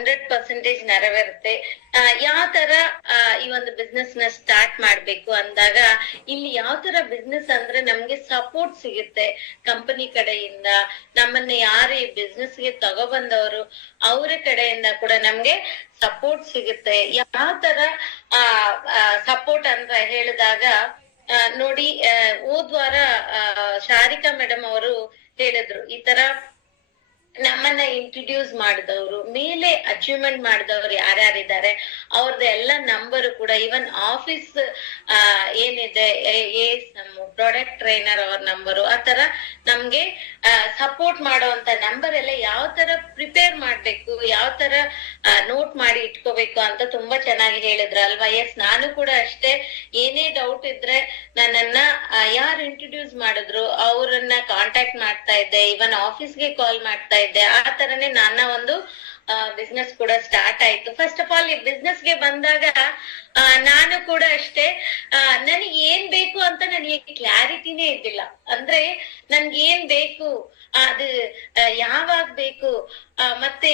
100% ನೆರವೇರುತ್ತೆ. ಯಾವ ತರ ಈ ಒಂದು ಬಿಸ್ನೆಸ್ ನ ಸ್ಟಾರ್ಟ್ ಮಾಡ್ಬೇಕು ಅಂದಾಗ ಇಲ್ಲಿ ಯಾವ ತರ ಬಿಸ್ನೆಸ್ ಅಂದ್ರೆ ನಮ್ಗೆ ಸಪೋರ್ಟ್ ಸಿಗುತ್ತೆ ಕಂಪನಿ ಕಡೆಯಿಂದ. ನಮ್ಮನ್ನ ಯಾರು ಈ ಬಿಸ್ನೆಸ್ ಗೆ ತಗೊಬಂದವರು ಅವರ ಕಡೆಯಿಂದ ಕೂಡ ನಮ್ಗೆ ಸಪೋರ್ಟ್ ಸಿಗುತ್ತೆ. ಯಾವ ತರ ಸಪೋರ್ಟ್ ಅಂತ ಹೇಳಿದಾಗ ನೋಡಿ, ಹೋದ್ವಾರ ಶಾರಿಕಾ ಮೇಡಮ್ ಅವರು ಹೇಳಿದ್ರು, ಈ ತರ ನಮ್ಮನ್ನ ಇಂಟ್ರೊಡ್ಯೂಸ್ ಮಾಡಿದವರು, ಮೇಲೆ ಅಚೀವ್ಮೆಂಟ್ ಮಾಡಿದವರು ಯಾರ್ಯಾರಿದ್ದಾರೆ ಅವ್ರದ್ದು ಎಲ್ಲ ನಂಬರ್ ಕೂಡ, ಇವನ್ ಆಫೀಸ್ ಏನಿದೆ ಪ್ರಾಡಕ್ಟ್ ಟ್ರೈನರ್ ಅವ್ರ ನಂಬರು, ಆತರ ನಮ್ಗೆ ಸಪೋರ್ಟ್ ಮಾಡುವಂತ ನಂಬರ್ ಎಲ್ಲ ಯಾವ ತರ ಪ್ರಿಪೇರ್ ಮಾಡ್ಬೇಕು, ಯಾವ ತರ ನೋಟ್ ಮಾಡಿ ಇಟ್ಕೋಬೇಕು ಅಂತ ತುಂಬಾ ಚೆನ್ನಾಗಿ ಹೇಳಿದ್ರು ಅಲ್ವಾ. ಎಸ್, ನಾನು ಕೂಡ ಅಷ್ಟೇ. ಏನೇ ಡೌಟ್ ಇದ್ರೆ ನನ್ನನ್ನ ಯಾರು ಇಂಟ್ರೊಡ್ಯೂಸ್ ಮಾಡಿದ್ರು ಅವ್ರನ್ನ ಕಾಂಟ್ಯಾಕ್ಟ್ ಮಾಡ್ತಾ ಇದ್ದೆ, ಇವನ್ ಆಫೀಸ್ಗೆ ಕಾಲ್ ಮಾಡ್ತಾ ಇದ್ದೆ. ಆ ತರನೇ ನನ್ನ ಒಂದು ಬಿಸ್ನೆಸ್ ಕೂಡ ಸ್ಟಾರ್ಟ್ ಆಯ್ತು. ಫಸ್ಟ್ ಆಫ್ ಆಲ್ ಈ ಬಿಸ್ನೆಸ್ ಗೆ ಬಂದಾಗ ನಾನು ಕೂಡ ಅಷ್ಟೇ, ನನಗೆ ಏನ್ ಬೇಕು ಅಂತ ನನಗೆ ಕ್ಲಾರಿಟಿನೇ ಇದ್ದಿಲ್ಲ. ಅಂದ್ರೆ ನನ್ಗೆ ಏನ್ ಬೇಕು, ಅದು ಯಾವಾಗ ಬೇಕು, ಮತ್ತೆ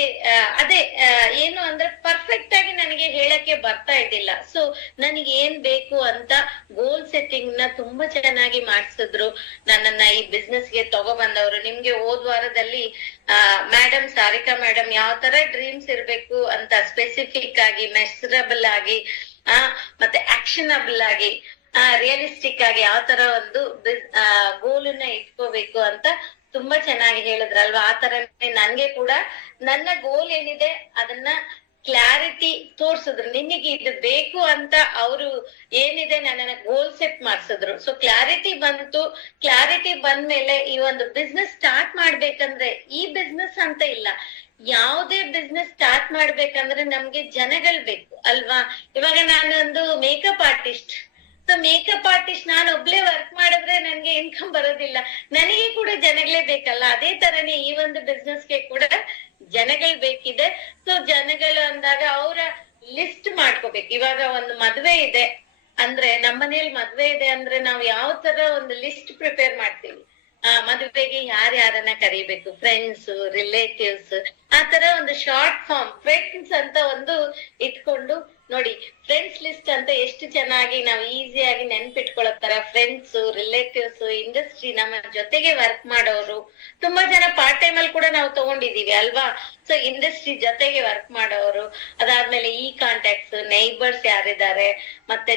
ಅದೇ ಏನು ಅಂದ್ರೆ ಪರ್ಫೆಕ್ಟ್ ಆಗಿ ನನಗೆ ಹೇಳಕ್ಕೆ ಬರ್ತಾ ಇದ್ದಿಲ್ಲ. ಸೊ ನನಗೆ ಏನ್ ಬೇಕು ಅಂತ ಗೋಲ್ ಸೆಟ್ಟಿಂಗ್ ನ ತುಂಬಾ ಚೆನ್ನಾಗಿ ಮಾಡ್ಸಿದ್ರು ನನ್ನನ್ನ ಈ ಬಿಸ್ನೆಸ್ ಗೆ ತಗೊಬಂದವರು. ನಿಮ್ಗೆ ಹೋದ್ ವಾರದಲ್ಲಿ ಮೇಡಮ್ ಸಾರಿಕಾ ಮೇಡಮ್ ಯಾವ ತರ ಡ್ರೀಮ್ಸ್ ಇರ್ಬೇಕು ಅಂತ ಸ್ಪೆಸಿಫಿಕ್ ಆಗಿ, ಮೆಸರಬಲ್ ಆಗಿ, ಮತ್ತೆ ಆಕ್ಷನಬಲ್ ಆಗಿ, ರಿಯಲಿಸ್ಟಿಕ್ ಆಗಿ ಯಾವ ತರ ಒಂದು ಗೋಲನ್ನ ಇಟ್ಕೋಬೇಕು ಅಂತ ತುಂಬಾ ಚೆನ್ನಾಗಿ ಹೇಳಿದ್ರಲ್ವಾ. ಆ ತರನೇ ನನ್ಗೆ ಕೂಡ ನನ್ನ ಗೋಲ್ ಏನಿದೆ ಅದನ್ನ ಕ್ಲಾರಿಟಿ ತೋರ್ಸಿದ್ರು. ನಿನಗೆ ಇದು ಬೇಕು ಅಂತ ಅವರು ಏನಿದೆ ನನ್ನನ್ನ ಗೋಲ್ ಸೆಟ್ ಮಾಡ್ಸಿದ್ರು. ಸೊ ಕ್ಲಾರಿಟಿ ಬಂತು. ಕ್ಲಾರಿಟಿ ಬಂದ್ಮೇಲೆ ಈ ಒಂದು ಬಿಸ್ನೆಸ್ ಸ್ಟಾರ್ಟ್ ಮಾಡ್ಬೇಕಂದ್ರೆ, ಈ ಬಿಸ್ನೆಸ್ ಅಂತ ಇಲ್ಲ, ಯಾವುದೇ ಬಿಸ್ನೆಸ್ ಸ್ಟಾರ್ಟ್ ಮಾಡ್ಬೇಕಂದ್ರೆ ನಮ್ಗೆ ಜನಗಳು ಬೇಕು ಅಲ್ವಾ. ಇವಾಗ ನಾನು ಒಂದು makeup artist. So makeup artist ನಾನು ಒಬ್ಳೆ ವರ್ಕ್ ಮಾಡಿದ್ರೆ ನನ್ಗೆ ಇನ್ಕಮ್ ಬರೋದಿಲ್ಲ, ನನಗೆ ಕೂಡ ಜನಗಳೇ ಬೇಕಲ್ಲ. ಅದೇ ತರನೇ ಈ ಒಂದು ಬಿಸ್ನೆಸ್ಗೆ ಕೂಡ ಜನಗಳು ಬೇಕಿದೆ. ಸೊ ಜನಗಳು ಅಂದಾಗ ಅವರ ಲಿಸ್ಟ್ ಮಾಡ್ಕೋಬೇಕು. ಇವಾಗ ಒಂದು ಮದ್ವೆ ಇದೆ ಅಂದ್ರೆ, ನಮ್ಮನೇಲಿ ಮದ್ವೆ ಇದೆ ಅಂದ್ರೆ ನಾವು ಯಾವ ತರ ಒಂದು ಲಿಸ್ಟ್ ಪ್ರಿಪೇರ್ ಮಾಡ್ತೀವಿ. ಮದುವೆಗೆ ಯಾರ್ಯಾರನ್ನ ಕರಿಬೇಕು, ಫ್ರೆಂಡ್ಸ್, ರಿಲೇಟಿವ್ಸ್, ಆ ತರ ಒಂದು ಶಾರ್ಟ್ ಫಾರ್ಮ್ ಫ್ರೆಂಡ್ಸ್ ಅಂತ ಒಂದು ಇಟ್ಕೊಂಡು ನೋಡಿ, ಫ್ರೆಂಡ್ಸ್ ಲಿಸ್ಟ್ ಅಂತ ಎಷ್ಟು ಚೆನ್ನಾಗಿ ನಾವು ಈಸಿಯಾಗಿ ನೆನ್ಪಿಟ್ಕೊಳತ್ತಾರ. ಫ್ರೆಂಡ್ಸ್, ರಿಲೇಟಿವ್ಸ್, ಇಂಡಸ್ಟ್ರಿ, ನಮ್ಮ ಜೊತೆಗೆ ವರ್ಕ್ ಮಾಡೋರು, ತುಂಬಾ ಜನ ಪಾರ್ಟ್ ಟೈಮ್ ಅಲ್ಲಿ ಕೂಡ ನಾವು ತಗೊಂಡಿದೀವಿ ಅಲ್ವಾ. ಸೊ ಇಂಡಸ್ಟ್ರಿ ಜೊತೆಗೆ ವರ್ಕ್ ಮಾಡೋರು, ಅದಾದ್ಮೇಲೆ ಈ ಕಾಂಟ್ಯಾಕ್ಟ್ಸ್, ನೈಬರ್ಸ್ ಯಾರಿದ್ದಾರೆ, ಮತ್ತೆ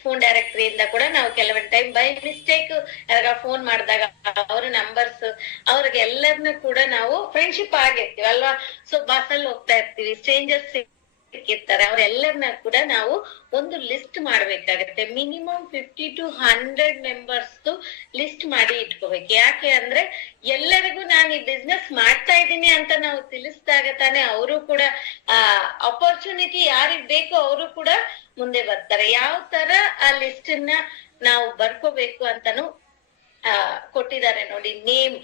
ಫೋನ್ ಡೈರೆಕ್ಟ್ರಿ ಇಂದ ಕೂಡ ನಾವು ಕೆಲವೊಂದ್ ಟೈಮ್ ಬೈ ಮಿಸ್ಟೇಕ್ ಯಾವಾಗ ಫೋನ್ ಮಾಡಿದಾಗ ಅವ್ರ ನಂಬರ್ಸ್, ಅವ್ರಿಗೆ ಎಲ್ಲರನ್ನು ಕೂಡ ನಾವು ಫ್ರೆಂಡ್ಶಿಪ್ ಆಗಿರ್ತೀವಿ ಅಲ್ವಾ. ಸೊ ಬಸ್ ಅಲ್ಲಿ ಹೋಗ್ತಾ ಇರ್ತೀವಿ, ಸ್ಟ್ರೇಂಜರ್ಸ್ ಸಿಕ್ಕಿರ್ತಾರೆ, ಅವ್ರೆಲ್ಲರನ್ನ ಕೂಡ ನಾವು ಒಂದು ಲಿಸ್ಟ್ ಮಾಡ್ಬೇಕಾಗತ್ತೆ. ಮಿನಿಮಮ್ 50 to 100 ಮೆಂಬರ್ಸ್ ಲಿಸ್ಟ್ ಮಾಡಿ ಇಟ್ಕೋಬೇಕು. ಯಾಕೆ ಅಂದ್ರೆ ಎಲ್ಲರಿಗೂ ನಾನು ಈ ಬಿಸ್ನೆಸ್ ಮಾಡ್ತಾ ಇದ್ದೀನಿ ಅಂತ ನಾವು ತಿಳಿಸಿದಾಗ ತಾನೆ ಅವರು ಕೂಡ ಅಪರ್ಚುನಿಟಿ ಯಾರಿಗ್ ಬೇಕೋ ಅವರು ಕೂಡ ಮುಂದೆ ಬರ್ತಾರೆ. ಯಾವ ತರ ಆ ಲಿಸ್ಟ್ ನ ನಾವು ಬರ್ಕೋಬೇಕು ಅಂತಾನು ಕೊಟ್ಟಿದ್ದಾರೆ ನೋಡಿ. ನೇಮ್,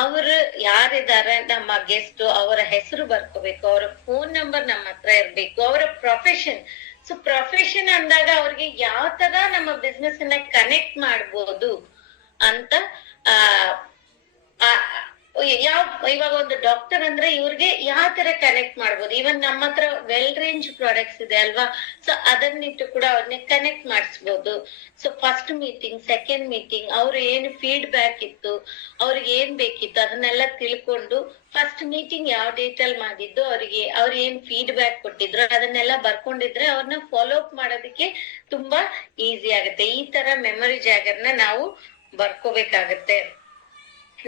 ಅವರು ಯಾರಿದ್ದಾರೆ ನಮ್ಮ ಗೆಸ್ಟ್, ಅವರ ಹೆಸರು ಬರ್ಕೋಬೇಕು, ಅವರ ಫೋನ್ ನಂಬರ್ ನಮ್ಮ ಹತ್ರ ಇರ್ಬೇಕು, ಅವರ ಪ್ರೊಫೆಷನ್. ಸೊ ಪ್ರೊಫೆಷನ್ ಅಂದಾಗ ಅವ್ರಿಗೆ ಯಾವ ತರ ನಮ್ಮ ಬಿಸ್ನೆಸ್ ನ ಕನೆಕ್ಟ್ ಮಾಡ್ಬೋದು ಅಂತ ಇವಾಗ ಒಂದು ಡಾಕ್ಟರ್ ಅಂದ್ರೆ ಇವ್ರಿಗೆ ಯಾವ ತರ ಕನೆಕ್ಟ್ ಮಾಡ್ಬೋದು. ಇವನ್ ನಮ್ಮ ಹತ್ರ ವೆಲ್ ರೇಂಜ್ ಪ್ರಾಡಕ್ಟ್ಸ್ ಇದೆ ಅಲ್ವಾ. ಸೊ ಅದನ್ನಿಟ್ಟು ಕೂಡ ಅವ್ರನ್ನ ಕನೆಕ್ಟ್ ಮಾಡಿಸ್ಬೋದು. So first meeting, second meeting, ಅವ್ರು ಏನು ಫೀಡ್ಬ್ಯಾಕ್ ಇತ್ತು, ಅವ್ರಿಗೆ ಏನ್ ಬೇಕಿತ್ತು ಅದನ್ನೆಲ್ಲ ತಿಳ್ಕೊಂಡು, ಫಸ್ಟ್ ಮೀಟಿಂಗ್ ಯಾವ ಡೇಟ್ ಅಲ್ಲಿ ಮಾಡಿದ್ದು, ಅವ್ರು ಏನ್ ಫೀಡ್ಬ್ಯಾಕ್ ಕೊಟ್ಟಿದ್ರು ಅದನ್ನೆಲ್ಲ ಬರ್ಕೊಂಡಿದ್ರೆ ಅವ್ರನ್ನ ಫಾಲೋ ಅಪ್ ಮಾಡೋದಕ್ಕೆ ತುಂಬಾ ಈಸಿ ಆಗುತ್ತೆ. ಈ ತರ ಮೆಮೊರಿ ಜಾಗರ್ನ ನಾವು ಬರ್ಕೋಬೇಕಾಗತ್ತೆ.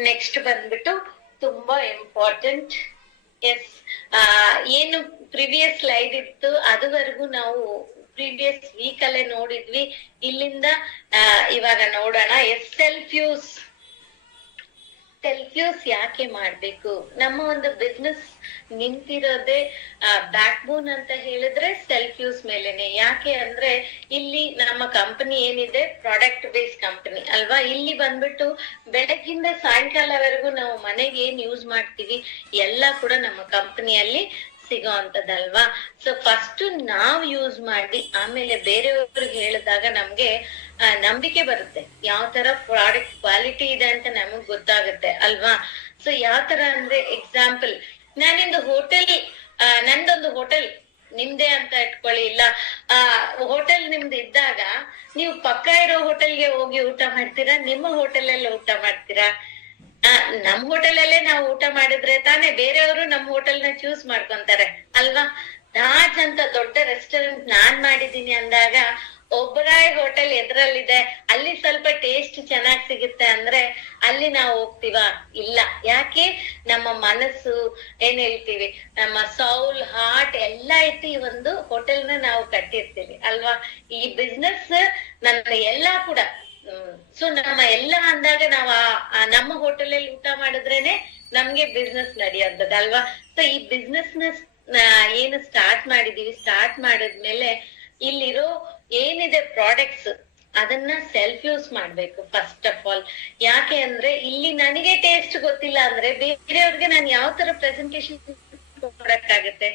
ನೆಕ್ಸ್ಟ್ ಬಂದ್ಬಿಟ್ಟು ತುಂಬಾ ಇಂಪಾರ್ಟೆಂಟ್, ಎಸ್, ಏನು ಪ್ರಿವಿಯಸ್ ಸ್ಲೈಡ್ ಇತ್ತು ಅದುವರೆಗೂ ನಾವು ಪ್ರೀವಿಯಸ್ ವೀಕ್ ಅಲ್ಲೇ ನೋಡಿದ್ವಿ. ಇಲ್ಲಿಂದ ಇವಾಗ ನೋಡೋಣ. ಸೆಲ್ಫ್ ಯೂಸ್ ಯಾಕೆ ಮಾಡ್ಬೇಕು? ನಮ್ಮ ಒಂದು ಬಿಸ್ನೆಸ್ ನಿಂತಿರೋದೇ ಬ್ಯಾಕ್ ಬೋನ್ ಅಂತ ಹೇಳಿದ್ರೆ ಸೆಲ್ಫ್ ಯೂಸ್ ಮೇಲೆನೆ. ಯಾಕೆ ಅಂದ್ರೆ ಇಲ್ಲಿ ನಮ್ಮ ಕಂಪನಿ ಏನಿದೆ ಪ್ರಾಡಕ್ಟ್ ಬೇಸ್ಡ್ ಕಂಪನಿ ಅಲ್ವಾ. ಇಲ್ಲಿ ಬಂದ್ಬಿಟ್ಟು ಬೆಳಗ್ಗಿಂದ ಸಾಯಂಕಾಲವರೆಗೂ ನಾವು ಮನೆಗೆ ಏನ್ ಯೂಸ್ ಮಾಡ್ತೀವಿ ಎಲ್ಲ ಕೂಡ ನಮ್ಮ ಕಂಪನಿಯಲ್ಲಿ ಸಿಗೋ ಅಂತದಲ್ವಾ. ಸೊ ಫಸ್ಟ್ ನಾವ್ ಯೂಸ್ ಮಾಡಿ ಆಮೇಲೆ ಬೇರೆಯವ್ರಿಗೆ ಹೇಳಿದಾಗ ನಮ್ಗೆ ನಂಬಿಕೆ ಬರುತ್ತೆ, ಯಾವ ತರ ಪ್ರಾಡಕ್ಟ್ ಕ್ವಾಲಿಟಿ ಇದೆ ಅಂತ ನಮಗ್ ಗೊತ್ತಾಗುತ್ತೆ ಅಲ್ವಾ. ಸೊ ಯಾವ ತರ ಅಂದ್ರೆ ಎಕ್ಸಾಂಪಲ್, ನಾನಿಂದು ಹೋಟೆಲ್, ನಂದೊಂದು ಹೋಟೆಲ್ ನಿಮ್ದೇ ಅಂತ ಇಟ್ಕೊಳ್ಳಿ, ಇಲ್ಲ ಹೋಟೆಲ್ ನಿಮ್ದು ಇದ್ದಾಗ ನೀವು ಪಕ್ಕ ಇರೋ ಹೋಟೆಲ್ಗೆ ಹೋಗಿ ಊಟ ಮಾಡ್ತೀರಾ, ನಿಮ್ಮ ಹೋಟೆಲ್ ಅಲ್ಲಿ ಊಟ ಮಾಡ್ತೀರಾ? ನಮ್ ಹೋಟೆಲ್ ಅಲ್ಲೇ ನಾವು ಊಟ ಮಾಡಿದ್ರೆ ತಾನೇ ಬೇರೆಯವರು ನಮ್ ಹೋಟೆಲ್ ನ ಚೂಸ್ ಮಾಡ್ಕೊಂತಾರೆ ಅಲ್ವಾ? ತಾಜ್ ಅಂತ ದೊಡ್ಡ ರೆಸ್ಟೋರೆಂಟ್ ನಾನ್ ಮಾಡಿದೀನಿ ಅಂದಾಗ ಒಬ್ರಾಯ್ ಹೋಟೆಲ್ ಎದ್ರಲ್ಲಿದೆ, ಅಲ್ಲಿ ಸ್ವಲ್ಪ ಟೇಸ್ಟ್ ಚೆನ್ನಾಗ್ ಸಿಗುತ್ತೆ ಅಂದ್ರೆ ಅಲ್ಲಿ ನಾವು ಹೋಗ್ತೀವ? ಇಲ್ಲ. ಯಾಕೆ? ನಮ್ಮ ಮನಸ್ಸು ಏನ್ ಹೇಳ್ತೀವಿ, ನಮ್ಮ ಸೌಲ್ ಹಾರ್ಟ್ ಎಲ್ಲ ಇಟ್ಟು ಈ ಒಂದು ಹೋಟೆಲ್ನ ನಾವು ಕಟ್ಟಿರ್ತೀವಿ ಅಲ್ವಾ? ಈ ಬಿಸ್ನೆಸ್ ನನ್ನ ಎಲ್ಲಾ ಕೂಡ ಸೊ ನಮ್ಮ ಎಲ್ಲ ಅಂದಾಗ ನಾವ್ ನಮ್ಮ ಹೋಟೆಲ್ ಅಲ್ಲಿ ಊಟ ಮಾಡಿದ್ರೇನೆ ನಮ್ಗೆ ಬಿಸ್ನೆಸ್ ನಡೆಯುವಂಥದ್ದು ಅಲ್ವಾ? ಸೊ ಈ ಬಿಸ್ನೆಸ್ ನ ಏನು ಸ್ಟಾರ್ಟ್ ಮಾಡಿದೀವಿ, ಸ್ಟಾರ್ಟ್ ಮಾಡಿದ್ಮೇಲೆ ಇಲ್ಲಿರೋ ಏನಿದೆ ಪ್ರಾಡಕ್ಟ್ಸ್ ಅದನ್ನ ಸೆಲ್ಫ್ ಯೂಸ್ ಮಾಡ್ಬೇಕು ಫಸ್ಟ್ ಆಫ್ ಆಲ್. ಯಾಕೆ ಅಂದ್ರೆ ಇಲ್ಲಿ ನನಗೆ ಟೇಸ್ಟ್ ಗೊತ್ತಿಲ್ಲ ಅಂದ್ರೆ ಬೇರೆಯವ್ರಿಗೆ ನಾನು ಯಾವ ತರ ಪ್ರೆಸೆಂಟೇಶನ್ ಕೊಡಕ್ಕಾಗತ್ತೆ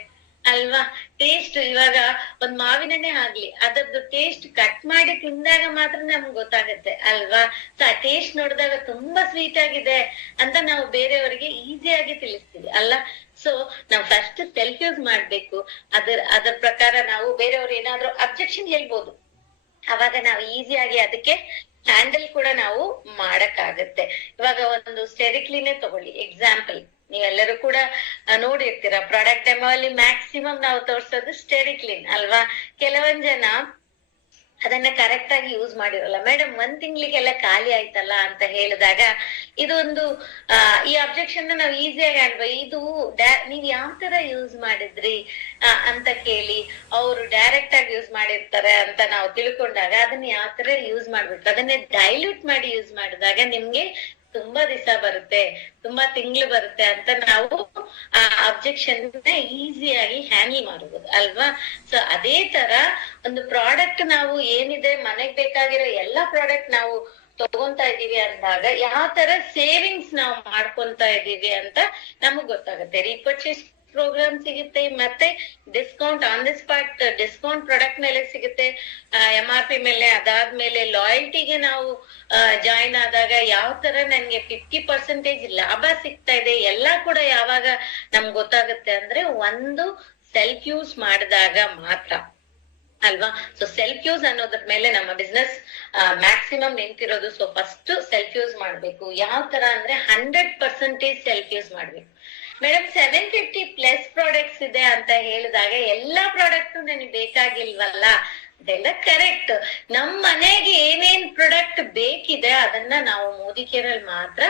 ಅಲ್ವಾ? ಟೇಸ್ಟ್ ಇವಾಗ ಒಂದ್ ಮಾವಿನನೇ ಆಗ್ಲಿ, ಅದರದ್ದು ಟೇಸ್ಟ್ ಕಟ್ ಮಾಡಿ ತಿಂದಾಗ ಮಾತ್ರ ನಮ್ಗೆ ಗೊತ್ತಾಗತ್ತೆ ಅಲ್ವಾ? ಸೊ ಆ ಟೇಸ್ಟ್ ನೋಡಿದಾಗ ತುಂಬಾ ಸ್ವೀಟ್ ಆಗಿದೆ ಅಂತ ನಾವು ಬೇರೆಯವರಿಗೆ ಈಸಿಯಾಗಿ ತಿಳಿಸ್ತೀವಿ ಅಲ್ಲ? ಸೊ ನಾವ್ ಫಸ್ಟ್ ಸೆಲ್ಫ್ ಯೂಸ್ ಮಾಡ್ಬೇಕು. ಅದರ ಪ್ರಕಾರ ನಾವು ಬೇರೆಯವ್ರು ಏನಾದ್ರು ಅಬ್ಜೆಕ್ಷನ್ ಹೇಳ್ಬೋದು, ಅವಾಗ ನಾವು ಈಸಿಯಾಗಿ ಅದಕ್ಕೆ ಹ್ಯಾಂಡಲ್ ಕೂಡ ನಾವು ಮಾಡಕ್ಕಾಗತ್ತೆ. ಇವಾಗ ಒಂದು ಸ್ಟೆರಿಕ್ಲಿನೇ ತಗೊಳ್ಳಿ ಎಕ್ಸಾಂಪಲ್, ನೀವೆಲ್ಲರೂ ಕೂಡ ನೋಡಿರ್ತೀರ ಪ್ರಾಡಕ್ಟ್ ಡೆಮೋ ಅಲ್ಲಿ ಮ್ಯಾಕ್ಸಿಮಮ್ ನಾವು ತೋರ್ಸೋದು ಸ್ಟೆರಿಕ್ಲಿನ್ ಅಲ್ವಾ? ಕೆಲವೊಂದ್ ಜನ ಅದನ್ನ ಕರೆಕ್ಟ್ ಆಗಿ ಯೂಸ್ ಮಾಡಿರಲ್ಲ. ಮೇಡಮ್ 1 ತಿಂಗಳಿಗೆಲ್ಲ ಖಾಲಿ ಆಯ್ತಲ್ಲ ಅಂತ ಹೇಳಿದಾಗ ಇದೊಂದು ಈ ಅಬ್ಜೆಕ್ಷನ್ ನಾವು ಈಸಿಯಾಗಿ ಅನ್ಬೋದು. ಇದು ನೀವ್ ಯಾವ ತರ ಯೂಸ್ ಮಾಡಿದ್ರಿ ಅಂತ ಕೇಳಿ ಅವ್ರು ಡೈರೆಕ್ಟ್ ಆಗಿ ಯೂಸ್ ಮಾಡಿರ್ತಾರೆ ಅಂತ ನಾವು ತಿಳ್ಕೊಂಡಾಗ ಅದನ್ನ ಯಾವ ತರ ಯೂಸ್ ಮಾಡ್ಬೇಕು, ಅದನ್ನೇ ಡೈಲ್ಯೂಟ್ ಮಾಡಿ ಯೂಸ್ ಮಾಡಿದಾಗ ನಿಮ್ಗೆ ತುಂಬಾ ದಿವಸ ಬರುತ್ತೆ, ತುಂಬಾ ತಿಂಗಳು ಬರುತ್ತೆ ಅಂತ ನಾವು ಆ ಅಬ್ಜೆಕ್ಷನ್ ಈಸಿಯಾಗಿ ಹ್ಯಾಂಡಲ್ ಮಾಡಬಹುದು ಅಲ್ವಾ? ಸೊ ಅದೇ ತರ ಒಂದು ಪ್ರಾಡಕ್ಟ್ ನಾವು ಏನಿದೆ ಮನೆಗ್ ಬೇಕಾಗಿರೋ ಎಲ್ಲಾ ಪ್ರಾಡಕ್ಟ್ ನಾವು ತಗೊಂತಾ ಇದೀವಿ ಅಂದಾಗ ಯಾವ ತರ ಸೇವಿಂಗ್ಸ್ ನಾವು ಮಾಡ್ಕೊಂತಾ ಇದೀವಿ ಅಂತ ನಮಗ್ ಗೊತ್ತಾಗುತ್ತೆ. ರೀಪರ್ಚೇಸ್ ಪ್ರೋಗ್ರಾಮ್ ಸಿಗುತ್ತೆ, ಮತ್ತೆ discount on the spot discount product ಮೇಲೆ ಸಿಗುತ್ತೆ, MRP ಮೇಲೆ. ಅದಾದ್ಮೇಲೆ ಲಾಯಲ್ಟಿಗೆ ನಾವು ಜಾಯಿನ್ ಆದಾಗ ಯಾವ ತರ ನನ್ಗೆ 50% ಲಾಭ ಸಿಗ್ತಾ ಇದೆ ಎಲ್ಲ ಕೂಡ ಯಾವಾಗ ನಮ್ಗೆ ಗೊತ್ತಾಗುತ್ತೆ ಅಂದ್ರೆ ಒಂದು ಸೆಲ್ಫ್ ಯೂಸ್ ಮಾಡಿದಾಗ ಮಾತ್ರ ಅಲ್ವಾ? ಸೊ ಸೆಲ್ಫ್ ಯೂಸ್ ಅನ್ನೋದ್ರ ಮೇಲೆ ನಮ್ಮ ಬಿಸ್ನೆಸ್ ಮ್ಯಾಕ್ಸಿಮಮ್ ನಿಂತಿರೋದು. ಸೊ ಫಸ್ಟ್ ಸೆಲ್ಫ್ ಯೂಸ್ ಮಾಡ್ಬೇಕು. ಯಾವ ತರ ಅಂದ್ರೆ 100% ಸೆಲ್ಫ್ ಯೂಸ್ ಮಾಡ್ಬೇಕು. ಮೇಡಮ್ 750+ ಪ್ರಾಡಕ್ಟ್ಸ್ ಇದೆ ಅಂತ ಹೇಳಿದಾಗ ಎಲ್ಲಾ ಪ್ರಾಡಕ್ಟ್ ನನಗೆ ಬೇಕಾಗಿಲ್ವಲ್ಲ ಅದೆಲ್ಲ ಕರೆಕ್ಟ್. ನಮ್ ಮನೆಗೆ ಏನೇನ್ ಪ್ರಾಡಕ್ಟ್ ಬೇಕಿದೆ ಅದನ್ನ ನಾವು ಮೋದಿ ಕೇರ್ ಅಲ್ಲಿ ಮಾತ್ರ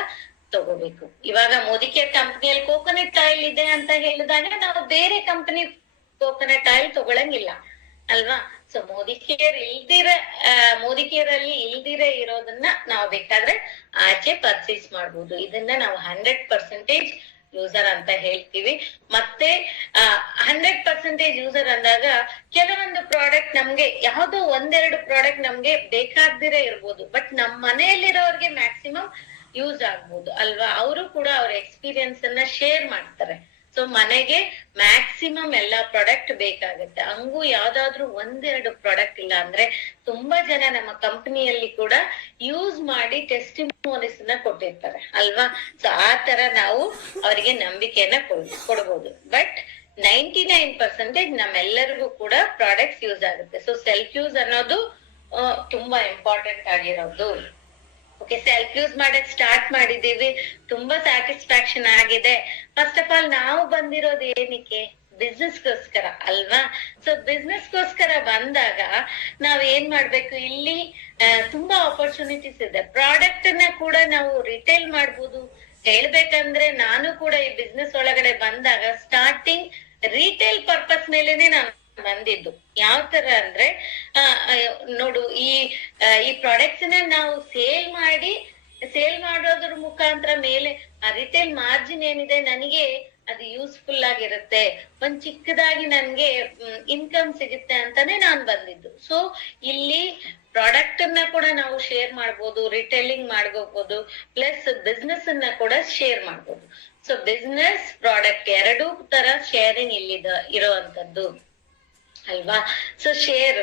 ತಗೋಬೇಕು. ಇವಾಗ ಮೋದಿ ಕೇರ್ ಕಂಪನಿಯಲ್ಲಿ ಕೋಕೋನಟ್ ಆಯಿಲ್ ಇದೆ ಅಂತ ಹೇಳಿದಾಗ ನಾವು ಬೇರೆ ಕಂಪನಿ ಕೋಕೋನಟ್ ಆಯಿಲ್ ತಗೊಳಂಗಿಲ್ಲ ಅಲ್ವಾ? ಸೊ ಮೋದಿ ಕೇರ್ ಅಲ್ಲಿ ಇಲ್ದಿರ ಇರೋದನ್ನ ನಾವು ಬೇಕಾದ್ರೆ ಆಚೆ ಪರ್ಚೇಸ್ ಮಾಡ್ಬೋದು. ಇದನ್ನ ನಾವು 100% ಯೂಸರ್ ಅಂತ ಹೇಳ್ತೀವಿ. ಮತ್ತೆ 100% ಯೂಸರ್ ಅಂದಾಗ ಕೆಲವೊಂದು ಪ್ರಾಡಕ್ಟ್ ನಮ್ಗೆ ಯಾವ್ದೋ 1-2 ಪ್ರಾಡಕ್ಟ್ ನಮ್ಗೆ ಬೇಕಾಗ್ದಿರೇ ಇರ್ಬೋದು, ಬಟ್ ನಮ್ ಮನೆಯಲ್ಲಿರೋರ್ಗೆ ಮ್ಯಾಕ್ಸಿಮಮ್ ಯೂಸ್ ಆಗ್ಬೋದು ಅಲ್ವಾ? ಅವರು ಕೂಡ ಅವ್ರ ಎಕ್ಸ್ಪೀರಿಯನ್ಸ್ ಅನ್ನ ಶೇರ್ ಮಾಡ್ತಾರೆ. ಸೊ ಮನೆಗೆ ಮ್ಯಾಕ್ಸಿಮಮ್ ಎಲ್ಲಾ ಪ್ರಾಡಕ್ಟ್ ಬೇಕಾಗುತ್ತೆ. ಹಂಗೂ ಯಾವ್ದಾದ್ರು 1-2 ಪ್ರಾಡಕ್ಟ್ ಇಲ್ಲ ಅಂದ್ರೆ ತುಂಬಾ ಜನ ನಮ್ಮ ಕಂಪನಿಯಲ್ಲಿ ಕೂಡ ಯೂಸ್ ಮಾಡಿ ಟೆಸ್ಟಿಮೋನಿಸ್ ನ ಕೊಟ್ಟಿರ್ತಾರೆ ಅಲ್ವಾ? ಸೊ ಆ ತರ ನಾವು ಅವರಿಗೆ ನಂಬಿಕೆಯನ್ನ ಕೊಡ್ಬೋದು. ಬಟ್ 99% ನಮ್ಮೆಲ್ಲರಿಗೂ ಕೂಡ ಪ್ರಾಡಕ್ಟ್ಸ್ ಯೂಸ್ ಆಗುತ್ತೆ. ಸೊ ಸೆಲ್ಫ್ ಯೂಸ್ ಅನ್ನೋದು ತುಂಬಾ ಇಂಪಾರ್ಟೆಂಟ್ ಆಗಿರೋದು. ಓಕೆ, ಸೆಲ್ಫ್ ಯೂಸ್ ಮಾಡಕ್ ಸ್ಟಾರ್ಟ್ ಮಾಡಿದೀವಿ, ತುಂಬಾ ಸ್ಯಾಟಿಸ್ಫ್ಯಾಕ್ಷನ್ ಆಗಿದೆ. ಫಸ್ಟ್ ಆಫ್ ಆಲ್ ನಾವು ಬಂದಿರೋದು ಏನಕ್ಕೆ? ಬಿಸ್ನೆಸ್ಗೋಸ್ಕರ ಅಲ್ವಾ? ಸೊ ಬಿಸ್ನೆಸ್ಗೋಸ್ಕರ ಬಂದಾಗ ನಾವ್ ಏನ್ ಮಾಡ್ಬೇಕು, ಇಲ್ಲಿ ತುಂಬಾ ಆಪರ್ಚುನಿಟೀಸ್ ಇದೆ. ಪ್ರಾಡಕ್ಟ್ ನ ಕೂಡ ನಾವು ರಿಟೇಲ್ ಮಾಡ್ಬೋದು. ಹೇಳ್ಬೇಕಂದ್ರೆ ನಾನು ಕೂಡ ಈ ಬಿಸ್ನೆಸ್ ಒಳಗಡೆ ಬಂದಾಗ ಸ್ಟಾರ್ಟಿಂಗ್ ರಿಟೇಲ್ ಪರ್ಪಸ್ ಮೇಲೆನೆ ನಾನು ಬಂದಿದ್ದು. ಯಾವ ತರ ಅಂದ್ರೆ ನೋಡು, ಈ ಪ್ರಾಡಕ್ಟ್ಸ್ ನ ನಾವು ಸೇಲ್ ಮಾಡೋದ್ರ ಮುಖಾಂತರ ಮೇಲೆ ಆ ರಿಟೇಲ್ ಮಾರ್ಜಿನ್ ಏನಿದೆ ನನಗೆ ಅದು ಯೂಸ್ಫುಲ್ ಆಗಿರುತ್ತೆ, ಒಂದ್ ಚಿಕ್ಕದಾಗಿ ನನ್ಗೆ ಇನ್ಕಮ್ ಸಿಗುತ್ತೆ ಅಂತಾನೆ ನಾನ್ ಬಂದಿದ್ದು. ಸೊ ಇಲ್ಲಿ ಪ್ರಾಡಕ್ಟ್ ಅನ್ನ ಕೂಡ ನಾವು ಶೇರ್ ಮಾಡ್ಬೋದು, ರಿಟೇಲಿಂಗ್ ಮಾಡ್ಕೋಬಹುದು, ಪ್ಲಸ್ ಬಿಸ್ನೆಸ್ ಅನ್ನ ಕೂಡ ಶೇರ್ ಮಾಡ್ಬೋದು. ಸೊ ಬಿಸ್ನೆಸ್ ಪ್ರಾಡಕ್ಟ್ 2 ತರ ಶೇರಿಂಗ್ ಇರೋವಂಥದ್ದು ಅಲ್ವಾ? ಸೊ ಶೇರ್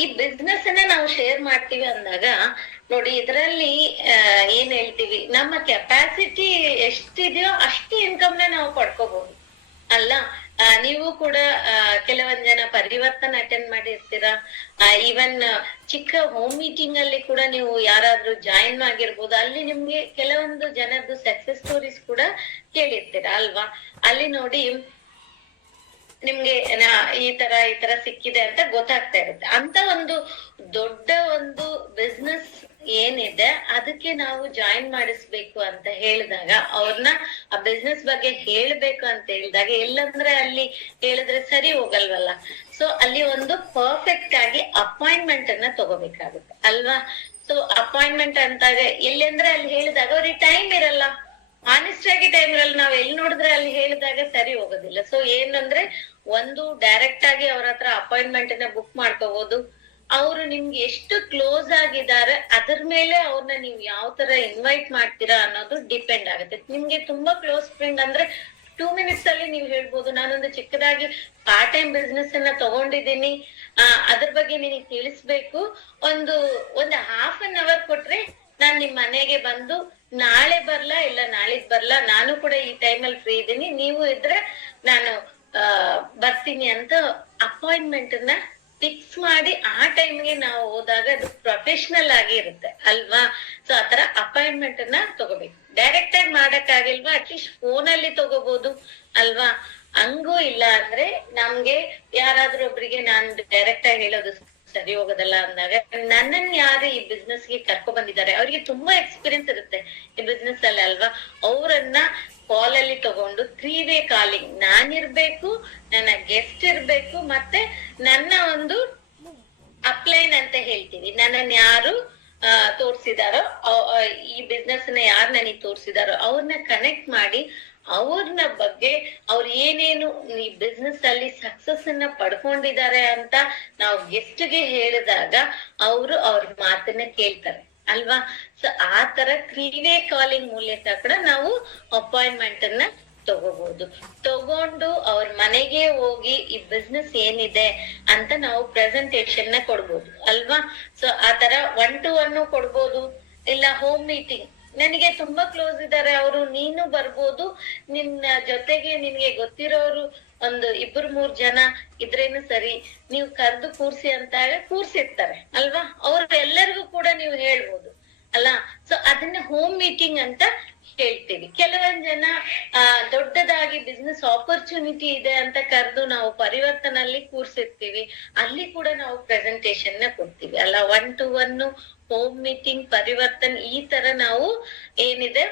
ಈ ಬಿಸ್ನೆಸ್ ಅನ್ನ ನಾವು ಶೇರ್ ಮಾಡ್ತೀವಿ ಅಂದಾಗ ನೋಡಿ ಇದರಲ್ಲಿ ಏನ್ ಹೇಳ್ತೀವಿ, ನಮ್ಮ ಕೆಪಾಸಿಟಿ ಎಷ್ಟಿದೆಯೋ ಅಷ್ಟು ಇನ್ಕಮ್ ನಾವು ಪಡ್ಕೋಬಹುದು ಅಲ್ಲ. ನೀವು ಕೂಡ ಕೆಲವೊಂದ್ ಜನ ಪರಿವರ್ತನ ಅಟೆಂಡ್ ಮಾಡಿರ್ತೀರಾ. ಈವನ್ ಚಿಕ್ಕ ಹೋಮ್ ಮೀಟಿಂಗ್ ಅಲ್ಲಿ ಕೂಡ ನೀವು ಯಾರಾದ್ರೂ ಜಾಯಿನ್ ಆಗಿರ್ಬೋದು. ಅಲ್ಲಿ ನಿಮ್ಗೆ ಕೆಲವೊಂದು ಜನದ್ದು ಸಕ್ಸಸ್ ಸ್ಟೋರೀಸ್ ಕೂಡ ಕೇಳಿರ್ತೀರಾ ಅಲ್ವಾ. ಅಲ್ಲಿ ನೋಡಿ ನಿಮ್ಗೆ ಈ ತರ ಸಿಕ್ಕಿದೆ ಅಂತ ಗೊತ್ತಾಗ್ತಾ ಇರುತ್ತೆ. ಅಂತ ಒಂದು ದೊಡ್ಡ ಒಂದು ಬಿಸ್ನೆಸ್ ಏನಿದೆ ಅದಕ್ಕೆ ನಾವು ಜಾಯಿನ್ ಮಾಡಿಸ್ಬೇಕು ಅಂತ ಹೇಳಿದಾಗ, ಅವ್ರನ್ನ ಆ ಬಿಸ್ನೆಸ್ ಬಗ್ಗೆ ಹೇಳ್ಬೇಕು ಅಂತ ಹೇಳಿದಾಗ, ಎಲ್ಲಂದ್ರೆ ಅಲ್ಲಿ ಹೇಳಿದ್ರೆ ಸರಿ ಹೋಗಲ್ವಲ್ಲ. ಸೊ ಅಲ್ಲಿ ಒಂದು ಪರ್ಫೆಕ್ಟ್ ಆಗಿ ಅಪಾಯಿಂಟ್ಮೆಂಟ್ ಅನ್ನ ತಗೋಬೇಕಾಗುತ್ತೆ ಅಲ್ವಾ. ಸೊ ಅಪಾಯಿಂಟ್ಮೆಂಟ್ ಅಂತಾಗ ಎಲ್ಲಿ ಅಂದ್ರೆ ಅಲ್ಲಿ ಹೇಳಿದಾಗ ಅವ್ರಿಗೆ ಟೈಮ್ ಇರಲ್ಲ, ಆನೆಸ್ಟ್ ಆಗಿ ಟೈಮ್ ಇರಲ್ಲ. ನಾವ್ ಎಲ್ಲಿ ನೋಡಿದ್ರೆ ಅಲ್ಲಿ ಹೇಳಿದಾಗ ಸರಿ ಹೋಗೋದಿಲ್ಲ. ಸೊ ಏನಂದ್ರೆ ಒಂದು ಡೈರೆಕ್ಟ್ ಆಗಿ ಅವ್ರ ಹತ್ರ ಅಪಾಯಿಂಟ್ಮೆಂಟ್ ನ ಬುಕ್ ಮಾಡ್ಕೋಬಹುದು. ಅವ್ರು ನಿಮ್ಗೆ ಎಷ್ಟು ಕ್ಲೋಸ್ ಆಗಿದ್ದಾರೆ ಅದ್ರ ಮೇಲೆ ಅವ್ರನ್ನ ನೀವು ಯಾವ ತರ ಇನ್ವೈಟ್ ಮಾಡ್ತೀರಾ ಅನ್ನೋದು ಡಿಪೆಂಡ್ ಆಗುತ್ತೆ. ನಿಮ್ಗೆ ತುಂಬಾ ಕ್ಲೋಸ್ ಫ್ರೆಂಡ್ ಅಂದ್ರೆ 2 minutes ಅಲ್ಲಿ ನೀವು ಹೇಳ್ಬೋದು, ನಾನೊಂದು ಚಿಕ್ಕದಾಗಿ ಪಾರ್ಟ್ ಟೈಮ್ ಬಿಸ್ನೆಸ್ ಅನ್ನ ತಗೊಂಡಿದ್ದೀನಿ, ಅದ್ರ ಬಗ್ಗೆ ನಿನಗೆ ತಿಳಿಸ್ಬೇಕು, ಒಂದು half an hour ಕೊಟ್ರೆ ನಾನ್ ನಿಮ್ ಮನೆಗೆ ಬಂದು ನಾಳೆ ಬರ್ಲಾ ಇಲ್ಲ ನಾಳಿದ್ ಬರ್ಲಾ, ನಾನು ಕೂಡ ಈ ಟೈಮಲ್ಲಿ ಫ್ರೀ ಇದ್ದೀನಿ, ನೀವು ಇದ್ರೆ ನಾನು ಬರ್ತೀನಿ ಅಂತ ಅಪಾಯಿಂಟ್ಮೆಂಟ್ ನ ಫಿಕ್ಸ್ ಮಾಡಿ ಆ ಟೈಮ್ಗೆ ನಾವು ಹೋದಾಗ ಅದು ಪ್ರೊಫೆಷನಲ್ ಆಗಿ ಇರುತ್ತೆ ಅಲ್ವಾ. ಸೊ ಆತರ ಅಪಾಯಿಂಟ್ಮೆಂಟ್ ನ ತಗೋಬೇಕು. ಡೈರೆಕ್ಟ್ ಆಗಿ ಮಾಡಕ್ ಆಗಿಲ್ವಾ ಅಟ್ಲೀಸ್ಟ್ ಫೋನ್ ಅಲ್ಲಿ ತಗೋಬಹುದು ಅಲ್ವಾ. ಹಂಗೂ ಇಲ್ಲ ಅಂದ್ರೆ ನಮ್ಗೆ ಯಾರಾದ್ರೂ ಒಬ್ರಿಗೆ ನಾನ್ ಡೈರೆಕ್ಟ್ ಆಗಿ ಹೇಳೋದು ಸರಿ ಹೋಗೋದಲ್ಲ ಅಂದಾಗ, ನನ್ನನ್ ಯಾರು ಈ ಬಿಸ್ನೆಸ್ ಗೆ ಕರ್ಕೊ ಬಂದಿದ್ದಾರೆ ಅವ್ರಿಗೆ ತುಂಬಾ ಎಕ್ಸ್ಪೀರಿಯನ್ಸ್ ಇರುತ್ತೆ ಈ ಬಿಸ್ನೆಸ್ ಅಲ್ಲಿ ಅಲ್ವಾ. ಅವರನ್ನ ಕಾಲ್ ಅಲ್ಲಿ ತಗೊಂಡು 3-way ಕಾಲಿಂಗ್, ನಾನಿರ್ಬೇಕು, ನನ್ನ ಗೆಸ್ಟ್ ಇರ್ಬೇಕು, ಮತ್ತೆ ನನ್ನ ಒಂದು ಅಪ್ಲೈನ್ ಅಂತ ಹೇಳ್ತೀವಿ, ನನ್ನನ್ ಯಾರು ತೋರ್ಸಿದಾರೋ, ಈ ಬಿಸ್ನೆಸ್ ನ ಯಾರು ನನಗ್ ತೋರ್ಸಿದಾರೋ ಅವ್ರನ್ನ ಕನೆಕ್ಟ್ ಮಾಡಿ ಅವ್ರನ್ನ ಬಗ್ಗೆ ಅವ್ರು ಏನೇನು ಈ ಬಿಸ್ನೆಸ್ ಅಲ್ಲಿ ಸಕ್ಸಸ್ ಅನ್ನ ಪಡ್ಕೊಂಡಿದ್ದಾರೆ ಅಂತ ನಾವು ಗೆಸ್ಟ್ ಗೆ ಹೇಳಿದಾಗ ಅವರು ಅವ್ರ ಮಾತನ್ನ ಕೇಳ್ತಾರೆ ಅಲ್ವಾ. ಸೊ ಆ ತರ 3-way ಕಾಲಿಂಗ್ ಮೂಲಕ ಕೂಡ ನಾವು ಅಪಾಯಿಂಟ್ಮೆಂಟ್ ಅನ್ನ ತಗೋಬಹುದು. ತಗೊಂಡು ಅವ್ರ ಮನೆಗೆ ಹೋಗಿ ಈ ಬಿಸ್ನೆಸ್ ಏನಿದೆ ಅಂತ ನಾವು ಪ್ರೆಸೆಂಟೇಶನ್ ನ ಕೊಡ್ಬೋದು ಅಲ್ವಾ. ಸೊ ಆ ತರ 1-to-1 ಕೊಡ್ಬೋದು, ಇಲ್ಲ ಹೋಮ್ ಮೀಟಿಂಗ್, ನನಗೆ ತುಂಬಾ ಕ್ಲೋಸ್ ಇದ್ದಾರೆ ಅವರು, ನೀನು ಬರ್ಬೋದು, ನಿನ್ನ ಜೊತೆಗೆ ನಿನ್ಗೆ ಗೊತ್ತಿರೋರು ಒಂದು 2-3 ಜನ ಇದ್ರೇನು ಸರಿ, ನೀವು ಕರ್ದು ಕೂರ್ಸಿ ಅಂತ ಕೂರ್ಸಿರ್ತಾರೆ ಅಲ್ವಾ. ಅವ್ರ ಎಲ್ಲರಿಗೂ ಕೂಡ ನೀವು ಹೇಳ್ಬೋದು ಅಲ್ಲ. ಸೊ ಅದನ್ನ ಹೋಮ್ ಮೀಟಿಂಗ್ ಅಂತ ಹೇಳ್ತೀವಿ. ಕೆಲವೊಂದ್ ಜನ ದೊಡ್ಡದಾಗಿ ಬಿಸ್ನೆಸ್ ಆಪರ್ಚುನಿಟಿ ಇದೆ ಅಂತ ಕರೆದು ನಾವು ಪರಿವರ್ತನಲ್ಲಿ ಕೂರ್ಸಿರ್ತೀವಿ, ಅಲ್ಲಿ ಕೂಡ ನಾವು ಪ್ರೆಸೆಂಟೇಶನ್ ನ ಕೊಡ್ತೀವಿ ಅಲ್ಲ. 1-to-1, ಹೋಮ್ ಮೀಟಿಂಗ್, ಪರಿವರ್ತನ್, ಈ ತರ ನಾವು ಏನಿದೆ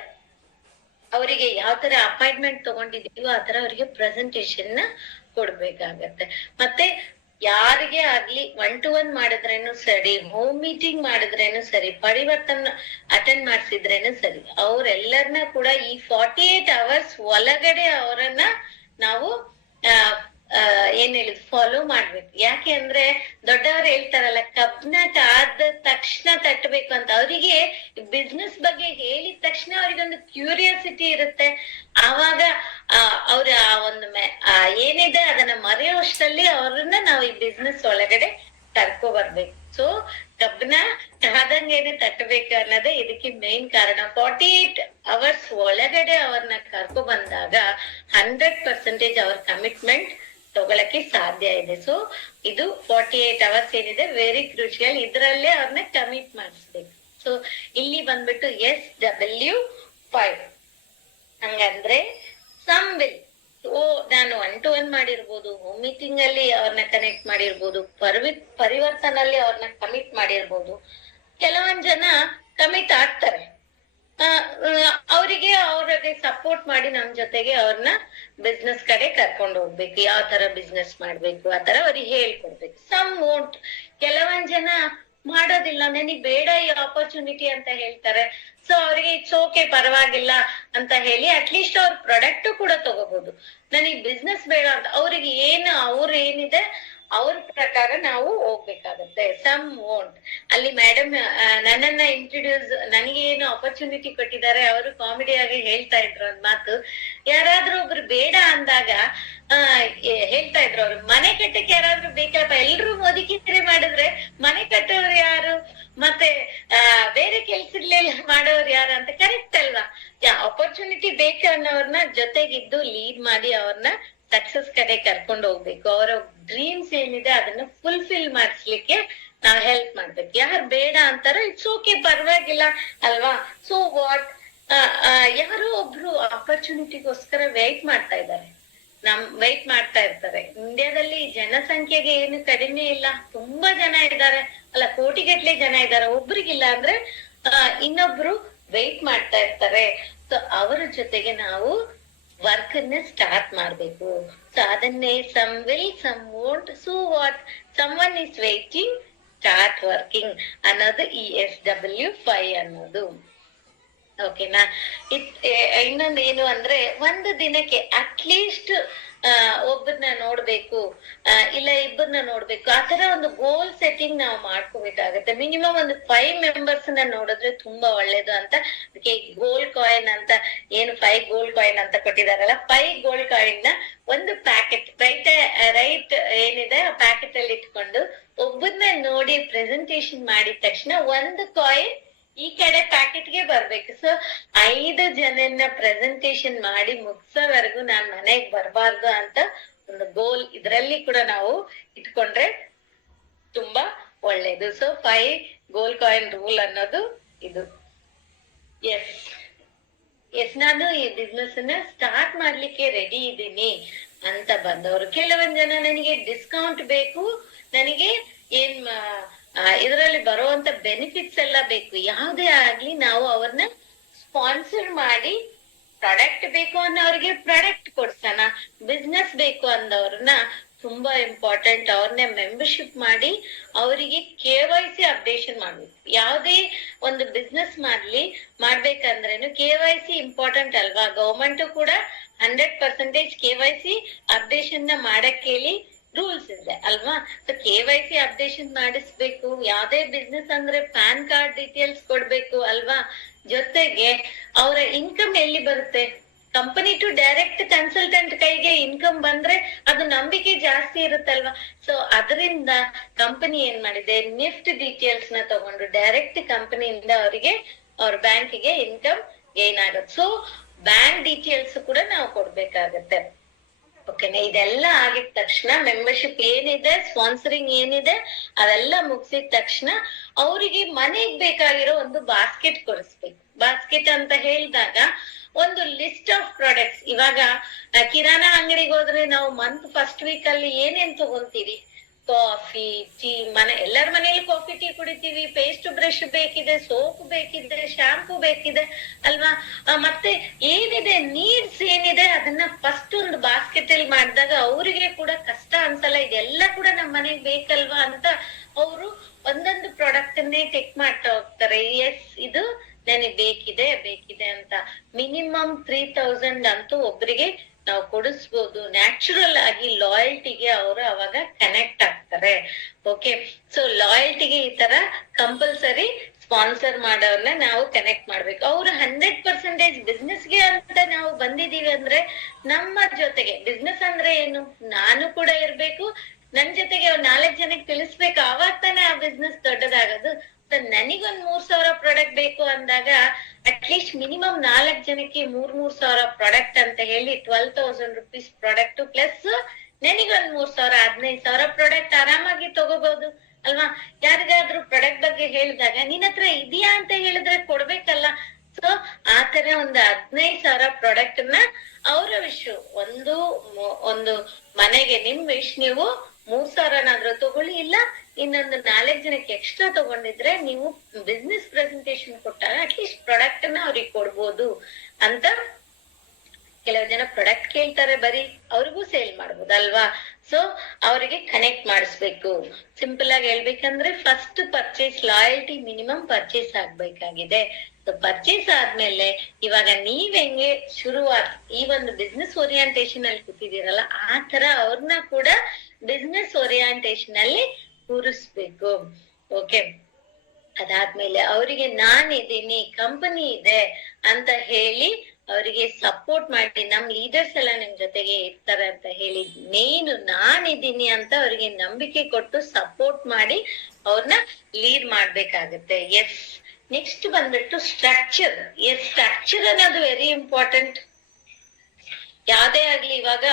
ಅವರಿಗೆ ಯಾವ ತರ ಅಪಾಯಿಂಟ್ಮೆಂಟ್ ತಗೊಂಡಿದೀವೋ ಆ ತರ ಅವರಿಗೆ ಪ್ರೆಸೆಂಟೇಶನ್ ನ ಕೊಡ್ಬೇಕಾಗತ್ತೆ. ಮತ್ತೆ ಯಾರಿಗೆ ಆಗ್ಲಿ 1-to-1 ಮಾಡಿದ್ರೇನು ಸರಿ, ಹೋಮ್ ಮೀಟಿಂಗ್ ಮಾಡಿದ್ರೇನು ಸರಿ, ಪರಿವರ್ತನ್ ಅಟೆಂಡ್ ಮಾಡ್ಸಿದ್ರೇನು ಸರಿ, ಅವ್ರೆಲ್ಲರನ್ನ ಕೂಡ ಈ 48 hours ಒಳಗಡೆ ಅವರನ್ನ ನಾವು ಏನ್ ಹೇಳಿದ್ ಫಾಲೋ ಮಾಡ್ಬೇಕು. ಯಾಕೆ ಅಂದ್ರೆ ದೊಡ್ಡವ್ರು ಹೇಳ್ತಾರಲ್ಲ, ಕಬ್ನ ಕಾದ ತಕ್ಷಣ ತಟ್ಟಬೇಕು ಅಂತ. ಅವರಿಗೆ ಬಿಸ್ನೆಸ್ ಬಗ್ಗೆ ಹೇಳಿದ ತಕ್ಷಣ ಅವ್ರಿಗೊಂದು ಕ್ಯೂರಿಯಾಸಿಟಿ ಇರುತ್ತೆ. ಆವಾಗ ಅವ್ರ ಒಂದು ಏನಿದೆ ಅದನ್ನ ಮರೆಯುವಷ್ಟರಲ್ಲಿ ಅವ್ರನ್ನ ನಾವು ಈ ಬಿಸ್ನೆಸ್ ಒಳಗಡೆ ಕರ್ಕೊ ಬರ್ಬೇಕು. ಸೊ ಕಬ್ನ ಕಾದಂಗೇನೆ ತಟ್ಟಬೇಕು ಅನ್ನೋದೇ ಇದಕ್ಕೆ ಮೇನ್ ಕಾರಣ. 48 hours ಒಳಗಡೆ ಅವ್ರನ್ನ ಕರ್ಕೊ ಬಂದಾಗ 100% ಅವ್ರ ಕಮಿಟ್ಮೆಂಟ್ ತಗೊಳಕ್ಕೆ ಸಾಧ್ಯ ಇದೆ. ಸೊ ಇದು 48 hours ಏನಿದೆ ವೆರಿ ಕ್ರೂಷಿಯಲ್, ಇದ್ರಲ್ಲೇ ಅವ್ರನ್ನ ಕಮಿಟ್ ಮಾಡಿಸ್ಬೇಕು. ಸೊ ಇಲ್ಲಿ ಬಂದ್ಬಿಟ್ಟು SW5 ಹಂಗಂದ್ರೆ ಸಮ್ ವಿಲ್. ನಾನು 1-to-1 ಮಾಡಿರ್ಬೋದು, ಹೋಮ್ ಮೀಟಿಂಗ್ ಅಲ್ಲಿ ಅವ್ರನ್ನ ಕನೆಕ್ಟ್ ಮಾಡಿರ್ಬೋದು, ಪರಿವರ್ತನಲ್ಲಿ ಅವ್ರನ್ನ ಕಮಿಟ್ ಮಾಡಿರ್ಬೋದು. ಕೆಲವೊಂದ್ ಜನ ಕಮಿಟ್ ಆಗ್ತಾರೆ, ಅವ್ರಿಗೆ ಸಪೋರ್ಟ್ ಮಾಡಿ ನಮ್ ಜೊತೆಗೆ ಅವ್ರನ್ನ ಬಿಸ್ನೆಸ್ ಕಡೆ ಕರ್ಕೊಂಡು ಹೋಗ್ಬೇಕು, ಯಾವ ತರ ಬಿಸ್ನೆಸ್ ಮಾಡ್ಬೇಕು ಆ ತರ ಅವ್ರಿಗೆ ಹೇಳ್ಕೊಡ್ಬೇಕು. ಸಮ್ ವೋಂಟ್, ಕೆಲವೊಂದ್ ಜನ ಮಾಡೋದಿಲ್ಲ, ನನಗ್ ಬೇಡ ಈ ಆಪರ್ಚುನಿಟಿ ಅಂತ ಹೇಳ್ತಾರೆ. ಸೊ ಅವ್ರಿಗೆ ಇಟ್ಸ್ ಓಕೆ, ಪರವಾಗಿಲ್ಲ ಅಂತ ಹೇಳಿ ಅಟ್ಲೀಸ್ಟ್ ಅವ್ರ ಪ್ರಾಡಕ್ಟ್ ಕೂಡ ತಗೋಬಹುದು. ನನಗ್ ಬಿಸ್ನೆಸ್ ಬೇಡ ಅಂತ ಅವ್ರಿಗೆ ಅವ್ರ ಏನಿದೆ ಅವ್ರ ಪ್ರಕಾರ ನಾವು ಹೋಗ್ಬೇಕಾಗತ್ತೆ. Some won't. ಅಲ್ಲಿ ಮೇಡಮ್ ನನ್ನನ್ನ ಇಂಟ್ರೊಡ್ಯೂಸ್, ನನಗೆ ಏನು ಆಪರ್ಚುನಿಟಿ ಕೊಟ್ಟಿದ್ದಾರೆ, ಅವರು ಕಾಮಿಡಿಯಾಗಿ ಹೇಳ್ತಾ ಇದ್ರು ಒಂದ್ ಮಾತು, ಯಾರಾದ್ರೂ ಒಬ್ರು ಬೇಡ ಅಂದಾಗ ಹೇಳ್ತಾ ಇದ್ರು ಅವ್ರು, ಮನೆ ಕಟ್ಟಕ್ಕೆ ಯಾರಾದ್ರೂ ಬೇಕಪ್ಪ, ಎಲ್ರು ಮೋದಿಗಿರಿ ಮಾಡಿದ್ರೆ ಮನೆ ಕಟ್ಟೋರು ಯಾರು, ಮತ್ತೆ ಬೇರೆ ಕೆಲ್ಸಗಳೆಲ್ಲ ಮಾಡೋರು ಯಾರು ಅಂತ ಕರೆಕ್ಟ್ ಅಲ್ವಾ? ಆಪರ್ಚುನಿಟಿ ಬೇಕು ಅನ್ನೋರ್ನ ಜೊತೆಗಿದ್ದು ಲೀಡ್ ಮಾಡಿ ಅವ್ರನ್ನ ಸಕ್ಸಸ್ ಕಡೆ ಕರ್ಕೊಂಡು ಹೋಗ್ಬೇಕು. ಅವರ ಡ್ರೀಮ್ಸ್ ಏನಿದೆ ಅದನ್ನ ಫುಲ್ಫಿಲ್ ಮಾಡಿಸ್ಲಿಕ್ಕೆ ನಾವ್ ಹೆಲ್ಪ್ ಮಾಡ್ಬೇಕು. ಯಾರು ಬೇಡ ಅಂತಾರೋ ಇಟ್ಸ್ ಓಕೆ, ಪರವಾಗಿಲ್ಲ ಅಲ್ವಾ? ಸೊ ವಾಟ್, ಯಾರೋ ಒಬ್ರು ಆಪರ್ಚುನಿಟಿಗೋಸ್ಕರ ವೆಯ್ಟ್ ಮಾಡ್ತಾ ಇದ್ದಾರೆ, ವೆಯ್ಟ್ ಮಾಡ್ತಾ ಇರ್ತಾರೆ. ಇಂಡಿಯಾದಲ್ಲಿ ಜನಸಂಖ್ಯೆಗೆ ಏನು ಕಡಿಮೆ ಇಲ್ಲ, ತುಂಬಾ ಜನ ಇದ್ದಾರೆ ಅಲ್ಲ, ಕೋಟಿಗಟ್ಲೆ ಜನ ಇದ್ದಾರೆ. ಒಬ್ರಿಗಿಲ್ಲ ಅಂದ್ರೆ ಇನ್ನೊಬ್ರು ವೆಯ್ಟ್ ಮಾಡ್ತಾ ಇರ್ತಾರೆ. ಸೊ ಅವರ ಜೊತೆಗೆ ನಾವು ವರ್ಕ್ ಅನ್ನ ಸ್ಟಾರ್ಟ್ ಮಾಡ್ಬೇಕು. ಸೊ ಅದನ್ನೇ some will some won't, so what, someone is waiting, start working ಅನ್ನೋದು ESW5 ಅನ್ನೋದು. ಓಕೆನಾ? ಇನ್ನೊಂದೇನು ಅಂದ್ರೆ ಒಂದು ದಿನಕ್ಕೆ ಅಟ್ಲೀಸ್ಟ್ ಒಬ್ಬರನ್ನ ನೋಡ್ಬೇಕು, ಇಲ್ಲ ಇಬ್ಬರನ್ನ ನೋಡ್ಬೇಕು, ಆತರ ಒಂದು ಗೋಲ್ ಸೆಟ್ಟಿಂಗ್ ನಾವು ಮಾಡ್ಕೋಬೇಕಾಗತ್ತೆ. ಮಿನಿಮಮ್ ಒಂದು 5 ಮೆಂಬರ್ಸ್ ನ ನೋಡಿದ್ರೆ ತುಂಬಾ ಒಳ್ಳೇದು ಅಂತ. ಅದಕ್ಕೆ ಗೋಲ್ಡ್ ಕಾಯಿನ್ ಅಂತ ಏನು 5 ಗೋಲ್ಡ್ ಕಾಯಿನ್ ಅಂತ ಕೊಟ್ಟಿದಾರಲ್ಲ, 5 ಗೋಲ್ಡ್ ಕಾಯಿನ್ ನ ಒಂದು ಪ್ಯಾಕೆಟ್ ರೈಟ್ ಏನಿದೆ ಆ ಪ್ಯಾಕೆಟ್ ಅಲ್ಲಿ ಇಟ್ಕೊಂಡು ಒಬ್ಬರನ್ನ ನೋಡಿ ಪ್ರೆಸೆಂಟೇಶನ್ ಮಾಡಿದ ತಕ್ಷಣ ಒಂದು ಕಾಯಿನ್ ಈ ಕಡೆ ಪ್ಯಾಕೆಟ್ ಗೆ ಬರ್ಬೇಕು. ಸೊ 5 ಜನನ್ನ ಪ್ರೆಸೆಂಟೇಶನ್ ಮಾಡಿ ಮುಗ್ಸೋವರೆಗೂ ನಾನ್ ಮನೆಗ್ ಬರ್ಬಾರ್ದು ಅಂತ ಒಂದು ಗೋಲ್ ಇದ್ರಲ್ಲಿ ಕೂಡ ನಾವು ಇಟ್ಕೊಂಡ್ರೆ ತುಂಬಾ ಒಳ್ಳೇದು. ಸೊ 5 ಗೋಲ್ಡ್ ಕಾಯಿನ್ ರೂಲ್ ಅನ್ನೋದು ಇದು. ಎಸ್ ನಾನು ಈ ಬಿಸ್ನೆಸ್ ಅನ್ನ ಸ್ಟಾರ್ಟ್ ಮಾಡ್ಲಿಕ್ಕೆ ರೆಡಿ ಇದ್ದೀನಿ ಅಂತ ಬಂದವರು. ಕೆಲವೊಂದ್ ಜನ ನನಗೆ ಡಿಸ್ಕೌಂಟ್ ಬೇಕು, ನನಗೆ ಏನ್ ಇದರಲ್ಲಿ ಬರುವಂತ ಬೆನಿಫಿಟ್ಸ್ ಎಲ್ಲ ಬೇಕು. ಯಾವುದೇ ಆಗ್ಲಿ ನಾವು ಅವ್ರನ್ನ ಸ್ಪಾನ್ಸರ್ ಮಾಡಿ, ಪ್ರಾಡಕ್ಟ್ ಬೇಕು ಅನ್ನೋರಿಗೆ ಪ್ರಾಡಕ್ಟ್ ಕೊಡ್ಸೋಣ, ಬಿಸ್ನೆಸ್ ಬೇಕು ಅಂದವ್ರನ್ನ ತುಂಬಾ ಇಂಪಾರ್ಟೆಂಟ್ ಅವ್ರನ್ನ ಮೆಂಬರ್ಶಿಪ್ ಮಾಡಿ ಅವರಿಗೆ KYC ಅಪ್ಡೇಷನ್ ಮಾಡ್ಬೇಕು. ಯಾವುದೇ ಒಂದು ಬಿಸ್ನೆಸ್ ಮಾಡ್ಬೇಕಂದ್ರೇನು KYC ಇಂಪಾರ್ಟೆಂಟ್ ಅಲ್ವಾ? ಗವರ್ಮೆಂಟ್ ಕೂಡ 100% KYC ಅಪ್ಡೇಷನ್ ನ ಮಾಡಕ್ ಹೇಳಿ ರೂಲ್ಸ್ ಇದೆ ಅಲ್ವಾ? ಸೊ KYC ಅಪ್ಡೇಷನ್ ಮಾಡಿಸ್ಬೇಕು. ಯಾವ್ದೇ ಬಿಸ್ನೆಸ್ ಅಂದ್ರೆ ಪ್ಯಾನ್ ಕಾರ್ಡ್ ಡೀಟೇಲ್ಸ್ ಕೊಡ್ಬೇಕು ಅಲ್ವಾ? ಜೊತೆಗೆ ಅವರ ಇನ್ಕಮ್ ಎಲ್ಲಿ ಬರುತ್ತೆ? ಕಂಪನಿ ಟು ಡೈರೆಕ್ಟ್ ಕನ್ಸಲ್ಟೆಂಟ್ ಕೈಗೆ ಇನ್ಕಮ್ ಬಂದ್ರೆ ಅದು ನಂಬಿಕೆ ಜಾಸ್ತಿ ಇರುತ್ತಲ್ವಾ? ಸೊ ಅದರಿಂದ ಕಂಪನಿ ಏನ್ ಮಾಡಿದೆ, ನಿಫ್ಟ್ ಡೀಟೇಲ್ಸ್ ನ ತಗೊಂಡು ಡೈರೆಕ್ಟ್ ಕಂಪನಿಯಿಂದ ಅವರಿಗೆ ಅವ್ರ ಬ್ಯಾಂಕಿಗೆ ಇನ್ಕಮ್ ಗೇನ್ ಆಗುತ್ತೆ. ಸೊ ಬ್ಯಾಂಕ್ ಡೀಟೇಲ್ಸ್ ಕೂಡ ನಾವು ಕೊಡ್ಬೇಕಾಗತ್ತೆ. ಓಕೆನಾ? ಇದೆಲ್ಲ ಆಗಿದ ತಕ್ಷಣ ಮೆಂಬರ್ಶಿಪ್ ಏನಿದೆ, ಸ್ಪಾನ್ಸರಿಂಗ್ ಏನಿದೆ ಅದೆಲ್ಲ ಮುಗಿಸಿದ ತಕ್ಷಣ ಅವರಿಗೆ ಮನೆಗ್ ಬೇಕಾಗಿರೋ ಒಂದು ಬಾಸ್ಕೆಟ್ ಕೊಡಿಸ್ಬೇಕು. ಬಾಸ್ಕೆಟ್ ಅಂತ ಹೇಳಿದಾಗ ಒಂದು ಲಿಸ್ಟ್ ಆಫ್ ಪ್ರಾಡಕ್ಟ್ಸ್. ಇವಾಗ ಕಿರಾಣಾ ಅಂಗಡಿಗೆ ಹೋದ್ರೆ ನಾವು ಮಂತ್ ಫಸ್ಟ್ ವೀಕ್ ಅಲ್ಲಿ ಏನೇನ್ ತಗೊಂತೀವಿ? ಕಾಫಿ, ಟೀ, ಎಲ್ಲರ ಮನೇಲಿ ಕಾಫಿ ಟೀ ಕುಡಿತೀವಿ, ಪೇಸ್ಟ್ ಬ್ರಷ್ ಬೇಕಿದೆ, ಸೋಪ್ ಬೇಕಿದೆ, ಶಾಂಪೂ ಬೇಕಿದೆ ಅಲ್ವಾ? ಮತ್ತೆ ಏನಿದೆ ನೀಡ್ಸ್ ಏನಿದೆ ಅದನ್ನ ಫಸ್ಟ್ ಒಂದು ಬಾಸ್ಕೆಟ್ ಅಲ್ಲಿ ಮಾಡಿದಾಗ ಅವರಿಗೆ ಕೂಡ ಕಷ್ಟ ಅನ್ಸಲ್ಲ. ಇದೆಲ್ಲ ಕೂಡ ನಮ್ ಮನೆಗ್ ಬೇಕಲ್ವಾ ಅಂತ ಅವರು ಒಂದೊಂದು ಪ್ರಾಡಕ್ಟ್ ಅನ್ನೇ ಚೆಕ್ ಮಾಡ್ತಾ ಹೋಗ್ತಾರೆ. ಎಸ್ ಇದು ನನಗೆ ಬೇಕಿದೆ ಅಂತ. ಮಿನಿಮಮ್ 3000 ಅಂತೂ ಒಬ್ರಿಗೆ ನಾವು ಕೊಡಿಸ್ಬೋದು. ನ್ಯಾಚುರಲ್ ಆಗಿ ಲಾಯಲ್ಟಿಗೆ ಅವರು ಅವಾಗ ಕನೆಕ್ಟ್ ಆಗ್ತಾರೆ. ಓಕೆ, ಸೊ ಲಾಯಲ್ಟಿಗೆ ಈ ತರ ಕಂಪಲ್ಸರಿ ಸ್ಪಾನ್ಸರ್ ಮಾಡೋರ್ನ ನಾವು ಕನೆಕ್ಟ್ ಮಾಡ್ಬೇಕು. ಅವ್ರು 100% ಬಿಸ್ನೆಸ್ಗೆ ಅಂತ ನಾವು ಬಂದಿದೀವಿ ಅಂದ್ರೆ ನಮ್ಮ ಜೊತೆಗೆ, ಬಿಸ್ನೆಸ್ ಅಂದ್ರೆ ಏನು, ನಾನು ಕೂಡ ಇರ್ಬೇಕು, ನನ್ ಜೊತೆಗೆ 4 ಜನಕ್ಕೆ ತಿಳಿಸ್ಬೇಕು, ಆವಾಗ ತಾನೇ ಆ ಬಿಸ್ನೆಸ್ ದೊಡ್ಡದಾಗೋದು. ನನಗೊಂದ್ 3000 ಪ್ರಾಡಕ್ಟ್ ಬೇಕು ಅಂದಾಗ ಅಟ್ಲೀಸ್ಟ್ ಮಿನಿಮಮ್ 4 ಜನಕ್ಕೆ 3,000 ಪ್ರಾಡಕ್ಟ್ ಅಂತ ಹೇಳಿ 12,000 rupees ಪ್ರಾಡಕ್ಟ್ ಪ್ಲಸ್ ನನಗೊಂದ್ 3,000 15,000 ಪ್ರಾಡಕ್ಟ್ ಆರಾಮಾಗಿ ತಗೋಬಹುದು ಅಲ್ವಾ? ಯಾರಿಗಾದ್ರೂ ಪ್ರಾಡಕ್ಟ್ ಬಗ್ಗೆ ಹೇಳಿದಾಗ ನಿನ್ ಹತ್ರ ಇದೆಯಾ ಅಂತ ಹೇಳಿದ್ರೆ ಕೊಡ್ಬೇಕಲ್ಲ. ಸೊ ಆತರ ಒಂದು 15,000 ಪ್ರಾಡಕ್ಟ್ ನ ಅವರ ವಿಶ್ ಒಂದು ಮನೆಗೆ ನಿಮ್ ವಿಶ್ ನೀವು 3,000ನಾದ್ರೂ ತಗೊಳ್ಳಿ, ಇಲ್ಲ ಇನ್ನೊಂದು 4 ಜನಕ್ಕೆ ಎಕ್ಸ್ಟ್ರಾ ತಗೊಂಡಿದ್ರೆ ನೀವು ಬಿಸ್ನೆಸ್ ಪ್ರೆಸೆಂಟೇಶನ್ ಕೊಟ್ಟಾಗ ಅಟ್ಲೀಸ್ಟ್ ಪ್ರಾಡಕ್ಟ್ ಅನ್ನ ಅವ್ರಿಗೆ ಕೊಡ್ಬೋದು ಅಂತ. ಕೆಲವು ಜನ ಪ್ರಾಡಕ್ಟ್ ಕೇಳ್ತಾರೆ, ಬರೀ ಅವ್ರಿಗೂ ಸೇಲ್ ಮಾಡ್ಬೋದು ಅಲ್ವಾ? ಸೊ ಅವರಿಗೆ ಕನೆಕ್ಟ್ ಮಾಡಿಸ್ಬೇಕು. ಸಿಂಪಲ್ ಆಗಿ ಹೇಳ್ಬೇಕಂದ್ರೆ first purchase, loyalty minimum purchase ಆಗ್ಬೇಕಾಗಿದೆ. ಸೊ ಪರ್ಚೇಸ್ ಆದ್ಮೇಲೆ ಇವಾಗ ನೀವ್ ಹೆಂಗೆ ಶುರುವಾತ್ ಈ ಒಂದು ಬಿಸ್ನೆಸ್ ಓರಿಯಂಟೇಶನ್ ಅಲ್ಲಿ ಕೂತಿದ್ದೀರಲ್ಲ, ಆ ತರ ಅವ್ರನ್ನ ಕೂಡ ಬಿಸ್ನೆಸ್ ಓರಿಯಂಟೇಶನ್ ಅಲ್ಲಿ ಕೂರಿಸ್ಬೇಕು. ಓಕೆ, ಅದಾದ್ಮೇಲೆ ಅವರಿಗೆ ನಾನಿದ್ದೀನಿ, ಕಂಪನಿ ಇದೆ ಅಂತ ಹೇಳಿ ಅವರಿಗೆ ಸಪೋರ್ಟ್ ಮಾಡಿ ನಮ್ ಲೀಡರ್ಸ್ ಎಲ್ಲ ನಿಮ್ ಜೊತೆಗೆ ಇರ್ತಾರೆ ಅಂತ ಹೇಳಿ ಮೇನ್ ನಾನಿದ್ದೀನಿ ಅಂತ ಅವ್ರಿಗೆ ನಂಬಿಕೆ ಕೊಟ್ಟು ಸಪೋರ್ಟ್ ಮಾಡಿ ಅವ್ರನ್ನ ಲೀಡ್ ಮಾಡ್ಬೇಕಾಗತ್ತೆ. ಎಸ್, ನೆಕ್ಸ್ಟ್ ಬಂದ್ಬಿಟ್ಟು ಸ್ಟ್ರಕ್ಚರ್. ಎಸ್, ಸ್ಟ್ರಕ್ಚರ್ ಅನ್ನೋದು ವೆರಿ ಇಂಪಾರ್ಟೆಂಟ್. ಯಾವ್ದೇ ಆಗ್ಲಿ, ಇವಾಗ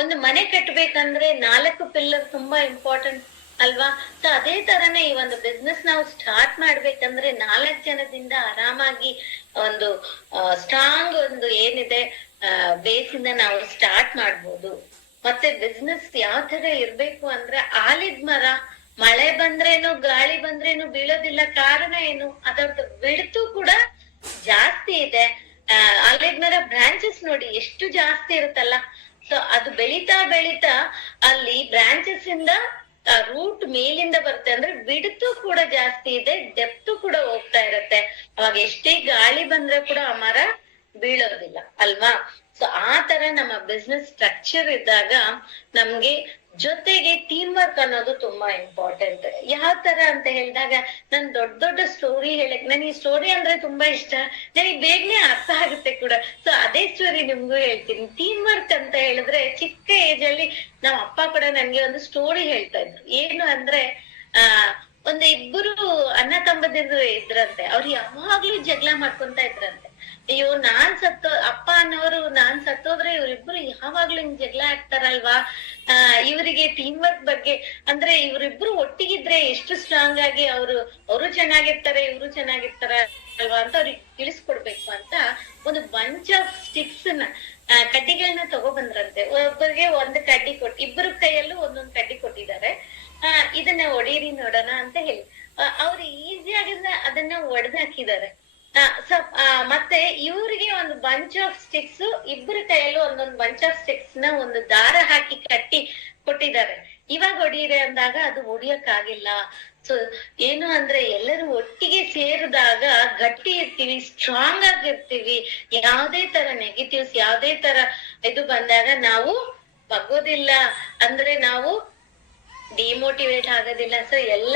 ಒಂದು ಮನೆ ಕಟ್ಬೇಕಂದ್ರೆ 4 ಪಿಲ್ಲರ್ ತುಂಬಾ ಇಂಪಾರ್ಟೆಂಟ್ ಅಲ್ವಾ? ಸೊ ಅದೇ ತರನೇ ಈ ಒಂದು ಬಿಸ್ನೆಸ್ ನಾವು ಸ್ಟಾರ್ಟ್ ಮಾಡ್ಬೇಕಂದ್ರೆ 4 ಜನದಿಂದ ಆರಾಮಾಗಿ ಒಂದು ಸ್ಟ್ರಾಂಗ್ ಒಂದು ಏನಿದೆ ಬೇಸಿಂದ ನಾವು ಸ್ಟಾರ್ಟ್ ಮಾಡ್ಬೋದು. ಮತ್ತೆ ಬಿಸ್ನೆಸ್ ಯಾವ ತರ ಇರ್ಬೇಕು ಅಂದ್ರೆ ಆಲಿದ್ ಮರ, ಮಳೆ ಬಂದ್ರೇನು ಗಾಳಿ ಬಂದ್ರೇನು ಬೀಳೋದಿಲ್ಲ. ಕಾರಣ ಏನು? ಅದರದ್ದು ಬಿಡ್ತು ಕೂಡ ಜಾಸ್ತಿ ಇದೆ. ಆಲಿದ್ ಮರ ಬ್ರಾಂಚಸ್ ನೋಡಿ ಎಷ್ಟು ಜಾಸ್ತಿ ಇರುತ್ತಲ್ಲ. ಸೊ ಅದು ಬೆಳೀತಾ ಬೆಳೀತಾ ಅಲ್ಲಿ ಬ್ರಾಂಚಸ್ ಇಂದ ರೂಟ್ ಮೇಲಿಂದ ಬರುತ್ತೆ, ಅಂದ್ರೆ ಬಿಡ್ತು ಕೂಡ ಜಾಸ್ತಿ ಇದೆ, ಡೆಪ್ತು ಕೂಡ ಹೋಗ್ತಾ ಇರತ್ತೆ. ಅವಾಗ ಎಷ್ಟೇ ಗಾಳಿ ಬಂದ್ರೆ ಕೂಡ ಆ ಮರ ಬೀಳೋದಿಲ್ಲ ಅಲ್ವಾ? ಸೊ ಆ ತರ ನಮ್ಮ ಬಿಸ್ನೆಸ್ ಸ್ಟ್ರಕ್ಚರ್ ಇದ್ದಾಗ ನಮ್ಗೆ ಜೊತೆಗೆ ಟೀಮ್ ವರ್ಕ್ ಅನ್ನೋದು ತುಂಬಾ ಇಂಪಾರ್ಟೆಂಟ್. ಯಾವ ತರ ಅಂತ ಹೇಳಿದಾಗ ನನ್ ದೊಡ್ಡ ದೊಡ್ಡ ಸ್ಟೋರಿ ಹೇಳಕ್, ನನ್ ಈ ಸ್ಟೋರಿ ಅಂದ್ರೆ ತುಂಬಾ ಇಷ್ಟ, ನನಗೆ ಬೇಗನೆ ಅರ್ಥ ಆಗುತ್ತೆ ಕೂಡ. ಸೊ ಅದೇ ಸ್ಟೋರಿ ನಿಮ್ಗೂ ಹೇಳ್ತೀನಿ. ಟೀಮ್ ವರ್ಕ್ ಅಂತ ಹೇಳಿದ್ರೆ ಚಿಕ್ಕ ಏಜ್ ಅಲ್ಲಿ ನಮ್ಮ ಅಪ್ಪ ಕೂಡ ನನ್ಗೆ ಒಂದು ಸ್ಟೋರಿ ಹೇಳ್ತಾ ಇದ್ರು. ಏನು ಅಂದ್ರೆ ಒಂದ್ ಇಬ್ಬರು ಅಣ್ಣ ತಮ್ಮದಿರು ಇದ್ರಂತೆ. ಅವ್ರು ಯಾವಾಗ್ಲೂ ಜಗಳ ಮಾಡ್ಕೊಂತ ಇದ್ರಂತೆ. ಅಯ್ಯೋ ಅಪ್ಪ ಅನ್ನೋರು ನಾನ್ ಸತ್ತೋದ್ರೆ ಇವ್ರಿಬ್ರು ಯಾವಾಗ್ಲೂ ಹಿಂಗ್ ಜಗಳ ಆಡ್ತಾರಲ್ವಾ, ಇವರಿಗೆ ಟೀಮ್ ವರ್ಕ್ ಬಗ್ಗೆ ಅಂದ್ರೆ ಇವ್ರಿಬ್ರು ಒಟ್ಟಿಗಿದ್ರೆ ಎಷ್ಟು ಸ್ಟ್ರಾಂಗ್ ಆಗಿ ಅವರು ಚೆನ್ನಾಗಿರ್ತಾರೆ, ಇವ್ರು ಚೆನ್ನಾಗಿರ್ತಾರ ಅಲ್ವಾ ಅಂತ ಅವ್ರಿಗೆ ತಿಳಿಸ್ಕೊಡ್ಬೇಕು ಅಂತ ಒಂದು ಬಂಚ್ ಆಫ್ ಸ್ಟಿಕ್ಸ್ ನ ಕಡ್ಡಿಗಳನ್ನ ತಗೊಬಂದ್ರಂತೆ. ಒಬ್ಬರಿಗೆ ಒಂದು ಕಡ್ಡಿ ಇಬ್ಬರು ಕೈಯಲ್ಲೂ ಒಂದೊಂದ್ ಕಡ್ಡಿ ಕೊಟ್ಟಿದ್ದಾರೆ. ಇದನ್ನ ಒಡೀರಿ ನೋಡೋಣ ಅಂತ ಹೇಳಿ ಅವ್ರು ಈಸಿಯಾಗಿ ಅದನ್ನ ಒಡೆದ್ ಹಾಕಿದ್ದಾರೆ. ಮತ್ತೆ ಇವ್ರಿಗೆ ಒಂದು ಬಂಚ್ ಆಫ್ ಸ್ಟಿಕ್ಸ್, ಇಬ್ಬರ ಕೈಯಲ್ಲೂ ಒಂದೊಂದು ಬಂಚ್ ಆಫ್ ಸ್ಟಿಕ್ಸ್ ನ ಒಂದು ದಾರ ಹಾಕಿ ಕಟ್ಟಿ ಕೊಟ್ಟಿದ್ದಾರೆ. ಇವಾಗ ಹೊಡೀರಿ ಅಂದಾಗ ಅದು ಹೊಡಿಯಕ್ಕಾಗಿಲ್ಲ. ಸೊ ಏನು ಅಂದ್ರೆ ಎಲ್ಲರೂ ಒಟ್ಟಿಗೆ ಸೇರಿದಾಗ ಗಟ್ಟಿ ಇರ್ತೀವಿ, ಸ್ಟ್ರಾಂಗ್ ಆಗಿರ್ತೀವಿ. ಯಾವ್ದೇ ತರ ನೆಗೆಟಿವ್ಸ್, ಯಾವ್ದೇ ತರ ಇದು ಬಂದಾಗ ನಾವು ಬಗ್ಗೋದಿಲ್ಲ, ಅಂದ್ರೆ ನಾವು ಡಿಮೋಟಿವೇಟ್ ಆಗೋದಿಲ್ಲ. ಸೊ ಎಲ್ಲ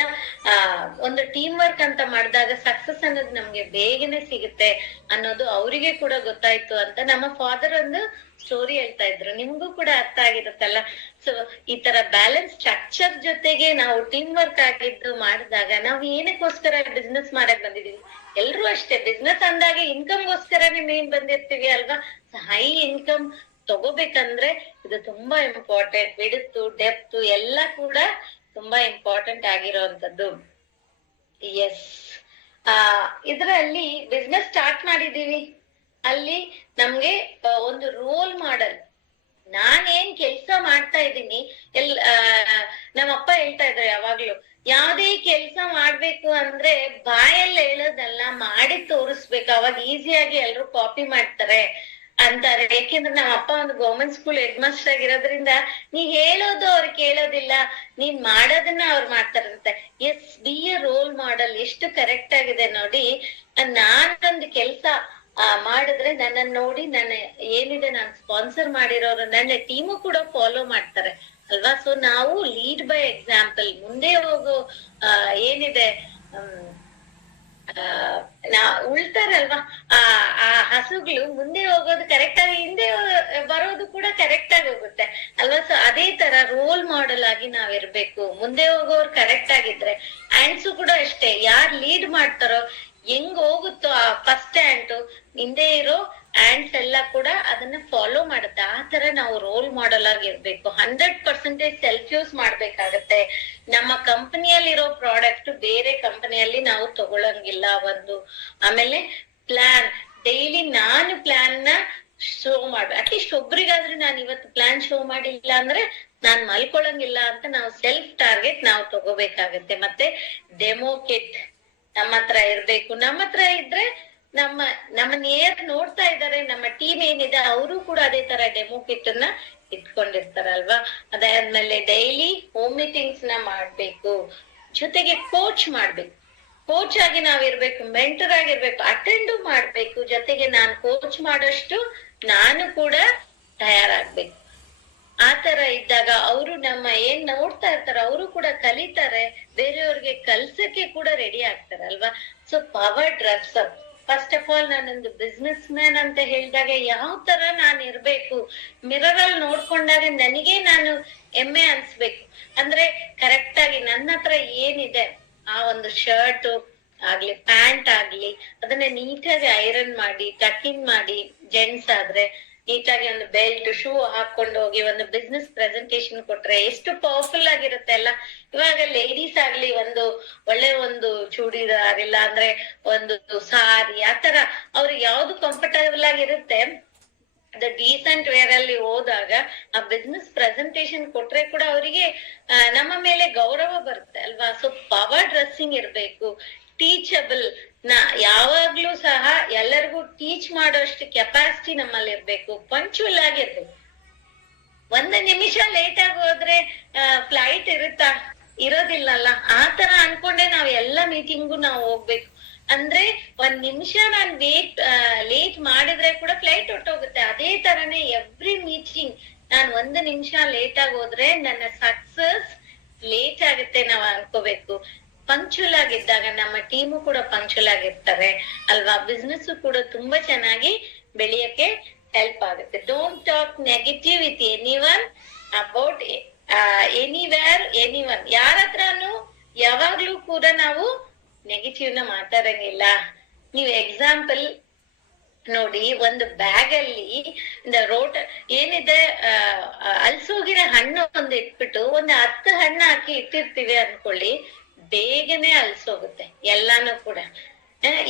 ಒಂದು ಟೀಮ್ ವರ್ಕ್ ಅಂತ ಮಾಡಿದಾಗ ಸಕ್ಸಸ್ ಅನ್ನೋದು ನಮ್ಗೆ ಬೇಗನೆ ಸಿಗುತ್ತೆ ಅನ್ನೋದು ಅವರಿಗೆ ಕೂಡ ಗೊತ್ತಾಯ್ತು ಅಂತ ನಮ್ಮ ಫಾದರ್ ಒಂದು ಸ್ಟೋರಿ ಹೇಳ್ತಾ ಇದ್ರು. ನಿಮ್ಗೂ ಕೂಡ ಅರ್ಥ ಆಗಿರುತ್ತಲ್ಲ. ಸೊ ಈ ತರ ಬ್ಯಾಲೆನ್ಸ್ ಸ್ಟ್ರಕ್ಚರ್ ಜೊತೆಗೆ ನಾವು ಟೀಮ್ ವರ್ಕ್ ಆಗಿದ್ದು ಮಾಡಿದಾಗ ನಾವು ಏನಕ್ಕೋಸ್ಕರ ಬಿಸ್ನೆಸ್ ಮಾಡಕ್ ಬಂದಿದೀವಿ? ಎಲ್ರು ಅಷ್ಟೇ, ಬಿಸ್ನೆಸ್ ಅಂದಾಗ ಇನ್ಕಮ್ಗೋಸ್ಕರನೇ ಮೇನ್ ಬಂದಿರ್ತೀವಿ ಅಲ್ವಾ? ಹೈ ಇನ್ಕಮ್ ತಗೋಬೇಕಂದ್ರೆ ಇದು ತುಂಬಾ ಇಂಪಾರ್ಟೆಂಟ್. ಬಿಡುತ್ತು ಡೆಪ್ತು ಎಲ್ಲ ಕೂಡ ತುಂಬಾ ಇಂಪಾರ್ಟೆಂಟ್ ಆಗಿರೋಂಥದ್ದು. ಎಸ್, ಇದ್ರಲ್ಲಿ ಬಿಸ್ನೆಸ್ ಸ್ಟಾರ್ಟ್ ಮಾಡಿದೀವಿ, ಅಲ್ಲಿ ನಮ್ಗೆ ಒಂದು ರೋಲ್ ಮಾಡೆಲ್, ನಾನೇನ್ ಕೆಲ್ಸ ಮಾಡ್ತಾ ಇದ್ದೀನಿ. ನಮ್ಮಪ್ಪ ಹೇಳ್ತಾ ಇದ್ರು ಯಾವಾಗ್ಲೂ, ಯಾವ್ದೇ ಕೆಲ್ಸ ಮಾಡ್ಬೇಕು ಅಂದ್ರೆ ಬಾಯಲ್ಲಿ ಹೇಳೋದಲ್ಲ, ಮಾಡಿ ತೋರಿಸ್ಬೇಕು, ಅವಾಗ ಈಸಿಯಾಗಿ ಎಲ್ರು ಕಾಪಿ ಮಾಡ್ತಾರೆ ಅಂತಾರೆ. ಯಾಕೆಂದ್ರೆ ನಮ್ಮ ಅಪ್ಪ ಒಂದು ಗೌರ್ಮೆಂಟ್ ಸ್ಕೂಲ್ ಹೆಡ್ ಮಾಸ್ಟರ್ ಆಗಿರೋದ್ರಿಂದ ನೀ ಹೇಳೋದು ಅವ್ರು ಕೇಳೋದಿಲ್ಲ, ನೀನ್ ಮಾಡೋದನ್ನ ಅವ್ರು ಮಾಡ್ತಾರಂತೆ. Yes, be a role model. ಎಷ್ಟು ಕರೆಕ್ಟ್ ಆಗಿದೆ ನೋಡಿ. ನಾನೊಂದು ಕೆಲ್ಸ ಮಾಡಿದ್ರೆ ನನ್ನನ್ನು ನೋಡಿ ನನ್ನ ಏನಿದೆ ನಾನು ಸ್ಪಾನ್ಸರ್ ಮಾಡಿರೋರು ನನ್ನ ಟೀಮು ಕೂಡ ಫಾಲೋ ಮಾಡ್ತಾರೆ ಅಲ್ವಾ? ಸೊ ನಾವು ಲೀಡ್ ಬೈ ಎಕ್ಸಾಂಪಲ್. ಮುಂದೆ ಹೋಗೋ ಏನಿದೆ ಉಳ್ತಾರಲ್ವಾ ಆ ಹಸುಗಳು, ಮುಂದೆ ಹೋಗೋದು ಕರೆಕ್ಟ್ ಆಗಿ, ಹಿಂದೆ ಬರೋದು ಕೂಡ ಕರೆಕ್ಟ್ ಆಗಿ ಹೋಗುತ್ತೆ ಅಲ್ವಾ? ಸೊ ಅದೇ ತರ ರೋಲ್ ಮಾಡೆಲ್ ಆಗಿ ನಾವಿರ್ಬೇಕು. ಮುಂದೆ ಹೋಗೋರು ಕರೆಕ್ಟ್ ಆಗಿದ್ರೆ, ಆಂಡ್ಸು ಕೂಡ ಅಷ್ಟೇ, ಯಾರ್ ಲೀಡ್ ಮಾಡ್ತಾರೋ ಹೆಂಗ್ ಹೋಗುತ್ತೋ ಆ ಫಸ್ಟ್ ಆಂಟು, ಹಿಂದೆ ಇರೋ ಆಂಡ್ಸ್ ಎಲ್ಲ ಕೂಡ ಅದನ್ನ ಫಾಲೋ ಮಾಡುತ್ತೆ. ಆ ತರ ನಾವು ರೋಲ್ ಮಾಡೆಲ್ ಆಗಿ ಇರ್ಬೇಕು. 100% ಸೆಲ್ಫ್ ಯೂಸ್ ಮಾಡ್ಬೇಕಾಗತ್ತೆ. ನಮ್ಮ ಕಂಪನಿಯಲ್ಲಿರೋ ಪ್ರಾಡಕ್ಟ್ ಬೇರೆ ಕಂಪನಿಯಲ್ಲಿ ನಾವು ತಗೊಳಂಗಿಲ್ಲ ಒಂದು. ಆಮೇಲೆ ಪ್ಲಾನ್, ಡೈಲಿ ನಾನು ಪ್ಲಾನ್ ನ ಶೋ ಮಾಡ್ಬೇಕು. ಅಟ್ಲೀಸ್ಟ್ ಒಬ್ರಿಗಾದ್ರೂ ನಾನು ಇವತ್ತು ಪ್ಲಾನ್ ಶೋ ಮಾಡಿಲ್ಲ ಅಂದ್ರೆ ನಾನ್ ಮಲ್ಕೊಳಂಗಿಲ್ಲ ಅಂತ ನಾವು ಸೆಲ್ಫ್ ಟಾರ್ಗೆಟ್ ನಾವು ತಗೋಬೇಕಾಗತ್ತೆ. ಮತ್ತೆ ಡೆಮೋ ಕಿಟ್ ನಮ್ಮ ಹತ್ರ ಇರ್ಬೇಕು. ನಮ್ಮ ಹತ್ರ ಇದ್ರೆ ನಮ್ಮ ನೇರ್ ನೋಡ್ತಾ ಇದಾರೆ, ನಮ್ಮ ಟೀಮ್ ಏನಿದೆ ಅವರು ಕೂಡ ಅದೇ ತರ ಡೆಮೋ ಕಿಟ್ ನ ಇಟ್ಕೊಂಡಿರ್ತಾರಲ್ವಾ? ಅದಾದ್ಮೇಲೆ ಡೈಲಿ ಹೋಮ್ ಮೀಟಿಂಗ್ಸ್ ನ ಮಾಡ್ಬೇಕು. ಜೊತೆಗೆ ಕೋಚ್ ಮಾಡ್ಬೇಕು. ಕೋಚ್ ಆಗಿ ನಾವಿರ್ಬೇಕು, ಮೆಂಟರ್ ಆಗಿರ್ಬೇಕು, ಅಟೆಂಡು ಮಾಡ್ಬೇಕು. ಜೊತೆಗೆ ನಾನ್ ಕೋಚ್ ಮಾಡೋಷ್ಟು ನಾನು ಕೂಡ ತಯಾರಾಗ್ಬೇಕು. ಆ ತರ ಇದ್ದಾಗ ಅವರು ನಮ್ಮ ಏನ್ ನೋಡ್ತಾ ಇರ್ತಾರ ಅವರು ಕೂಡ ಕಲಿತಾರೆ, ಬೇರೆಯವ್ರಿಗೆ ಕಲ್ಸಕ್ಕೆ ಕೂಡ ರೆಡಿ ಆಗ್ತಾರಲ್ವಾ? So power dress up, first of all ನಾನೊಂದು ಬಿಸ್ನೆಸ್ ಮ್ಯಾನ್ ಅಂತ ಹೇಳಿದಾಗ ಯಾವ ತರ ನಾನು ಇರ್ಬೇಕು, ಮಿರರ್ ಅಲ್ಲಿ ನೋಡ್ಕೊಂಡಾಗ ನನಗೆ ನಾನು ಹೆಮ್ಮೆ ಅನ್ಸ್ಬೇಕು. ಅಂದ್ರೆ ಕರೆಕ್ಟ್ ಆಗಿ ನನ್ನ ಹತ್ರ ಏನಿದೆ, ಆ ಒಂದು ಶರ್ಟ್ ಆಗ್ಲಿ ಪ್ಯಾಂಟ್ ಆಗ್ಲಿ ಅದನ್ನ ನೀಟಾಗಿ ಐರನ್ ಮಾಡಿ ಟಕಿಂಗ್ ಮಾಡಿ, ಜೆಂಟ್ಸ್ ಆದ್ರೆ ನೀಟಾಗಿ ಒಂದು ಬೆಲ್ಟ್ ಶೂ ಹಾಕೊಂಡು ಹೋಗಿ ಒಂದು ಬಿಸ್ನೆಸ್ ಪ್ರೆಸೆಂಟೇಶನ್ ಕೊಟ್ರೆ ಎಷ್ಟು ಪವರ್ಫುಲ್ ಆಗಿರುತ್ತೆ ಅಲ್ಲ. ಇವಾಗ ಲೇಡೀಸ್ ಆಗ್ಲಿ ಒಂದು ಒಳ್ಳೆ ಒಂದು ಚೂಡಿದಾರ್ ಇಲ್ಲ ಅಂದ್ರೆ ಒಂದು ಸಾರಿ ಆತರ ಅವ್ರಿಗೆ ಯಾವ್ದು ಕಂಫರ್ಟಬಲ್ ಆಗಿರುತ್ತೆ ಅದು ಡೀಸೆಂಟ್ ವೇರ್ ಅಲ್ಲಿ ಹೋದಾಗ ಆ ಬಿಸ್ನೆಸ್ ಪ್ರೆಸೆಂಟೇಶನ್ ಕೊಟ್ರೆ ಕೂಡ ಅವರಿಗೆ ನಮ್ಮ ಮೇಲೆ ಗೌರವ ಬರುತ್ತೆ ಅಲ್ವಾ. ಸೊ ಪವರ್ ಡ್ರೆಸ್ಸಿಂಗ್ ಇರ್ಬೇಕು, ಟೀಚಬಲ್, ಯಾವಾಗ್ಲೂ ಸಹ ಎಲ್ಲರಿಗೂ ಟೀಚ್ ಮಾಡೋಷ್ಟು ಕೆಪಾಸಿಟಿ ನಮ್ಮಲ್ಲಿ ಇರ್ಬೇಕು, ಪಂಕ್ಚುವಲ್ ಆಗಿರ್ಬೇಕು. ಒಂದು ನಿಮಿಷ ಲೇಟ್ ಆಗಿ ಹೋದ್ರೆ ಫ್ಲೈಟ್ ಇರುತ್ತಾ, ಇರೋದಿಲ್ಲಲ್ಲ. ಆ ತರ ಅನ್ಕೊಂಡೆ ನಾವ್ ಎಲ್ಲಾ ಮೀಟಿಂಗು ನಾವು ಹೋಗ್ಬೇಕು. ಅಂದ್ರೆ ಒಂದ್ ನಿಮಿಷ ನಾನ್ ಲೇಟ್ ಮಾಡಿದ್ರೆ ಕೂಡ ಫ್ಲೈಟ್ ಹೊಟ್ಟೋಗುತ್ತೆ. ಅದೇ ತರನೇ ಎವ್ರಿ ಮೀಟಿಂಗ್ ನಾನ್ ಒಂದು ನಿಮಿಷ ಲೇಟ್ ಆಗಿ ಹೋದ್ರೆ ನನ್ನ ಸಕ್ಸಸ್ ಲೇಟ್ ಆಗುತ್ತೆ ನಾವ್ ಅನ್ಕೋಬೇಕು. ಪಂಕ್ಚುಲ್ ಆಗಿದ್ದಾಗ ನಮ್ಮ ಟೀಮು ಕೂಡ ಪಂಕ್ಚುಲ್ ಆಗಿರ್ತಾರೆ ಅಲ್ವಾ. ಬಿಸ್ನೆಸ್ ಕೂಡ ತುಂಬಾ ಚೆನ್ನಾಗಿ ಬೆಳೆಯಕ್ಕೆ ಹೆಲ್ಪ್ ಆಗುತ್ತೆ. Don't talk negative with anyone about anywhere anyone. ಯಾರ ಹತ್ರನು ಯಾವಾಗ್ಲೂ ಕೂಡ ನಾವು ನೆಗೆಟಿವ್ ನ ಮಾತಾಡಂಗಿಲ್ಲ. ನೀವು ಎಕ್ಸಾಂಪಲ್ ನೋಡಿ, ಒಂದು ಬ್ಯಾಗ್ ಅಲ್ಲಿ ರೋಟ್ ಏನಿದೆ, ಅಲ್ಸೋಗಿರೋ ಹಣ್ಣು ಒಂದು ಇಟ್ಬಿಟ್ಟು ಒಂದು 10 ಹಣ್ಣು ಹಾಕಿ ಇಟ್ಟಿರ್ತೀವಿ ಅನ್ಕೊಳ್ಳಿ, ಬೇಗನೆ ಅಲ್ಸೋಗುತ್ತೆ ಎಲ್ಲಾನು ಕೂಡ.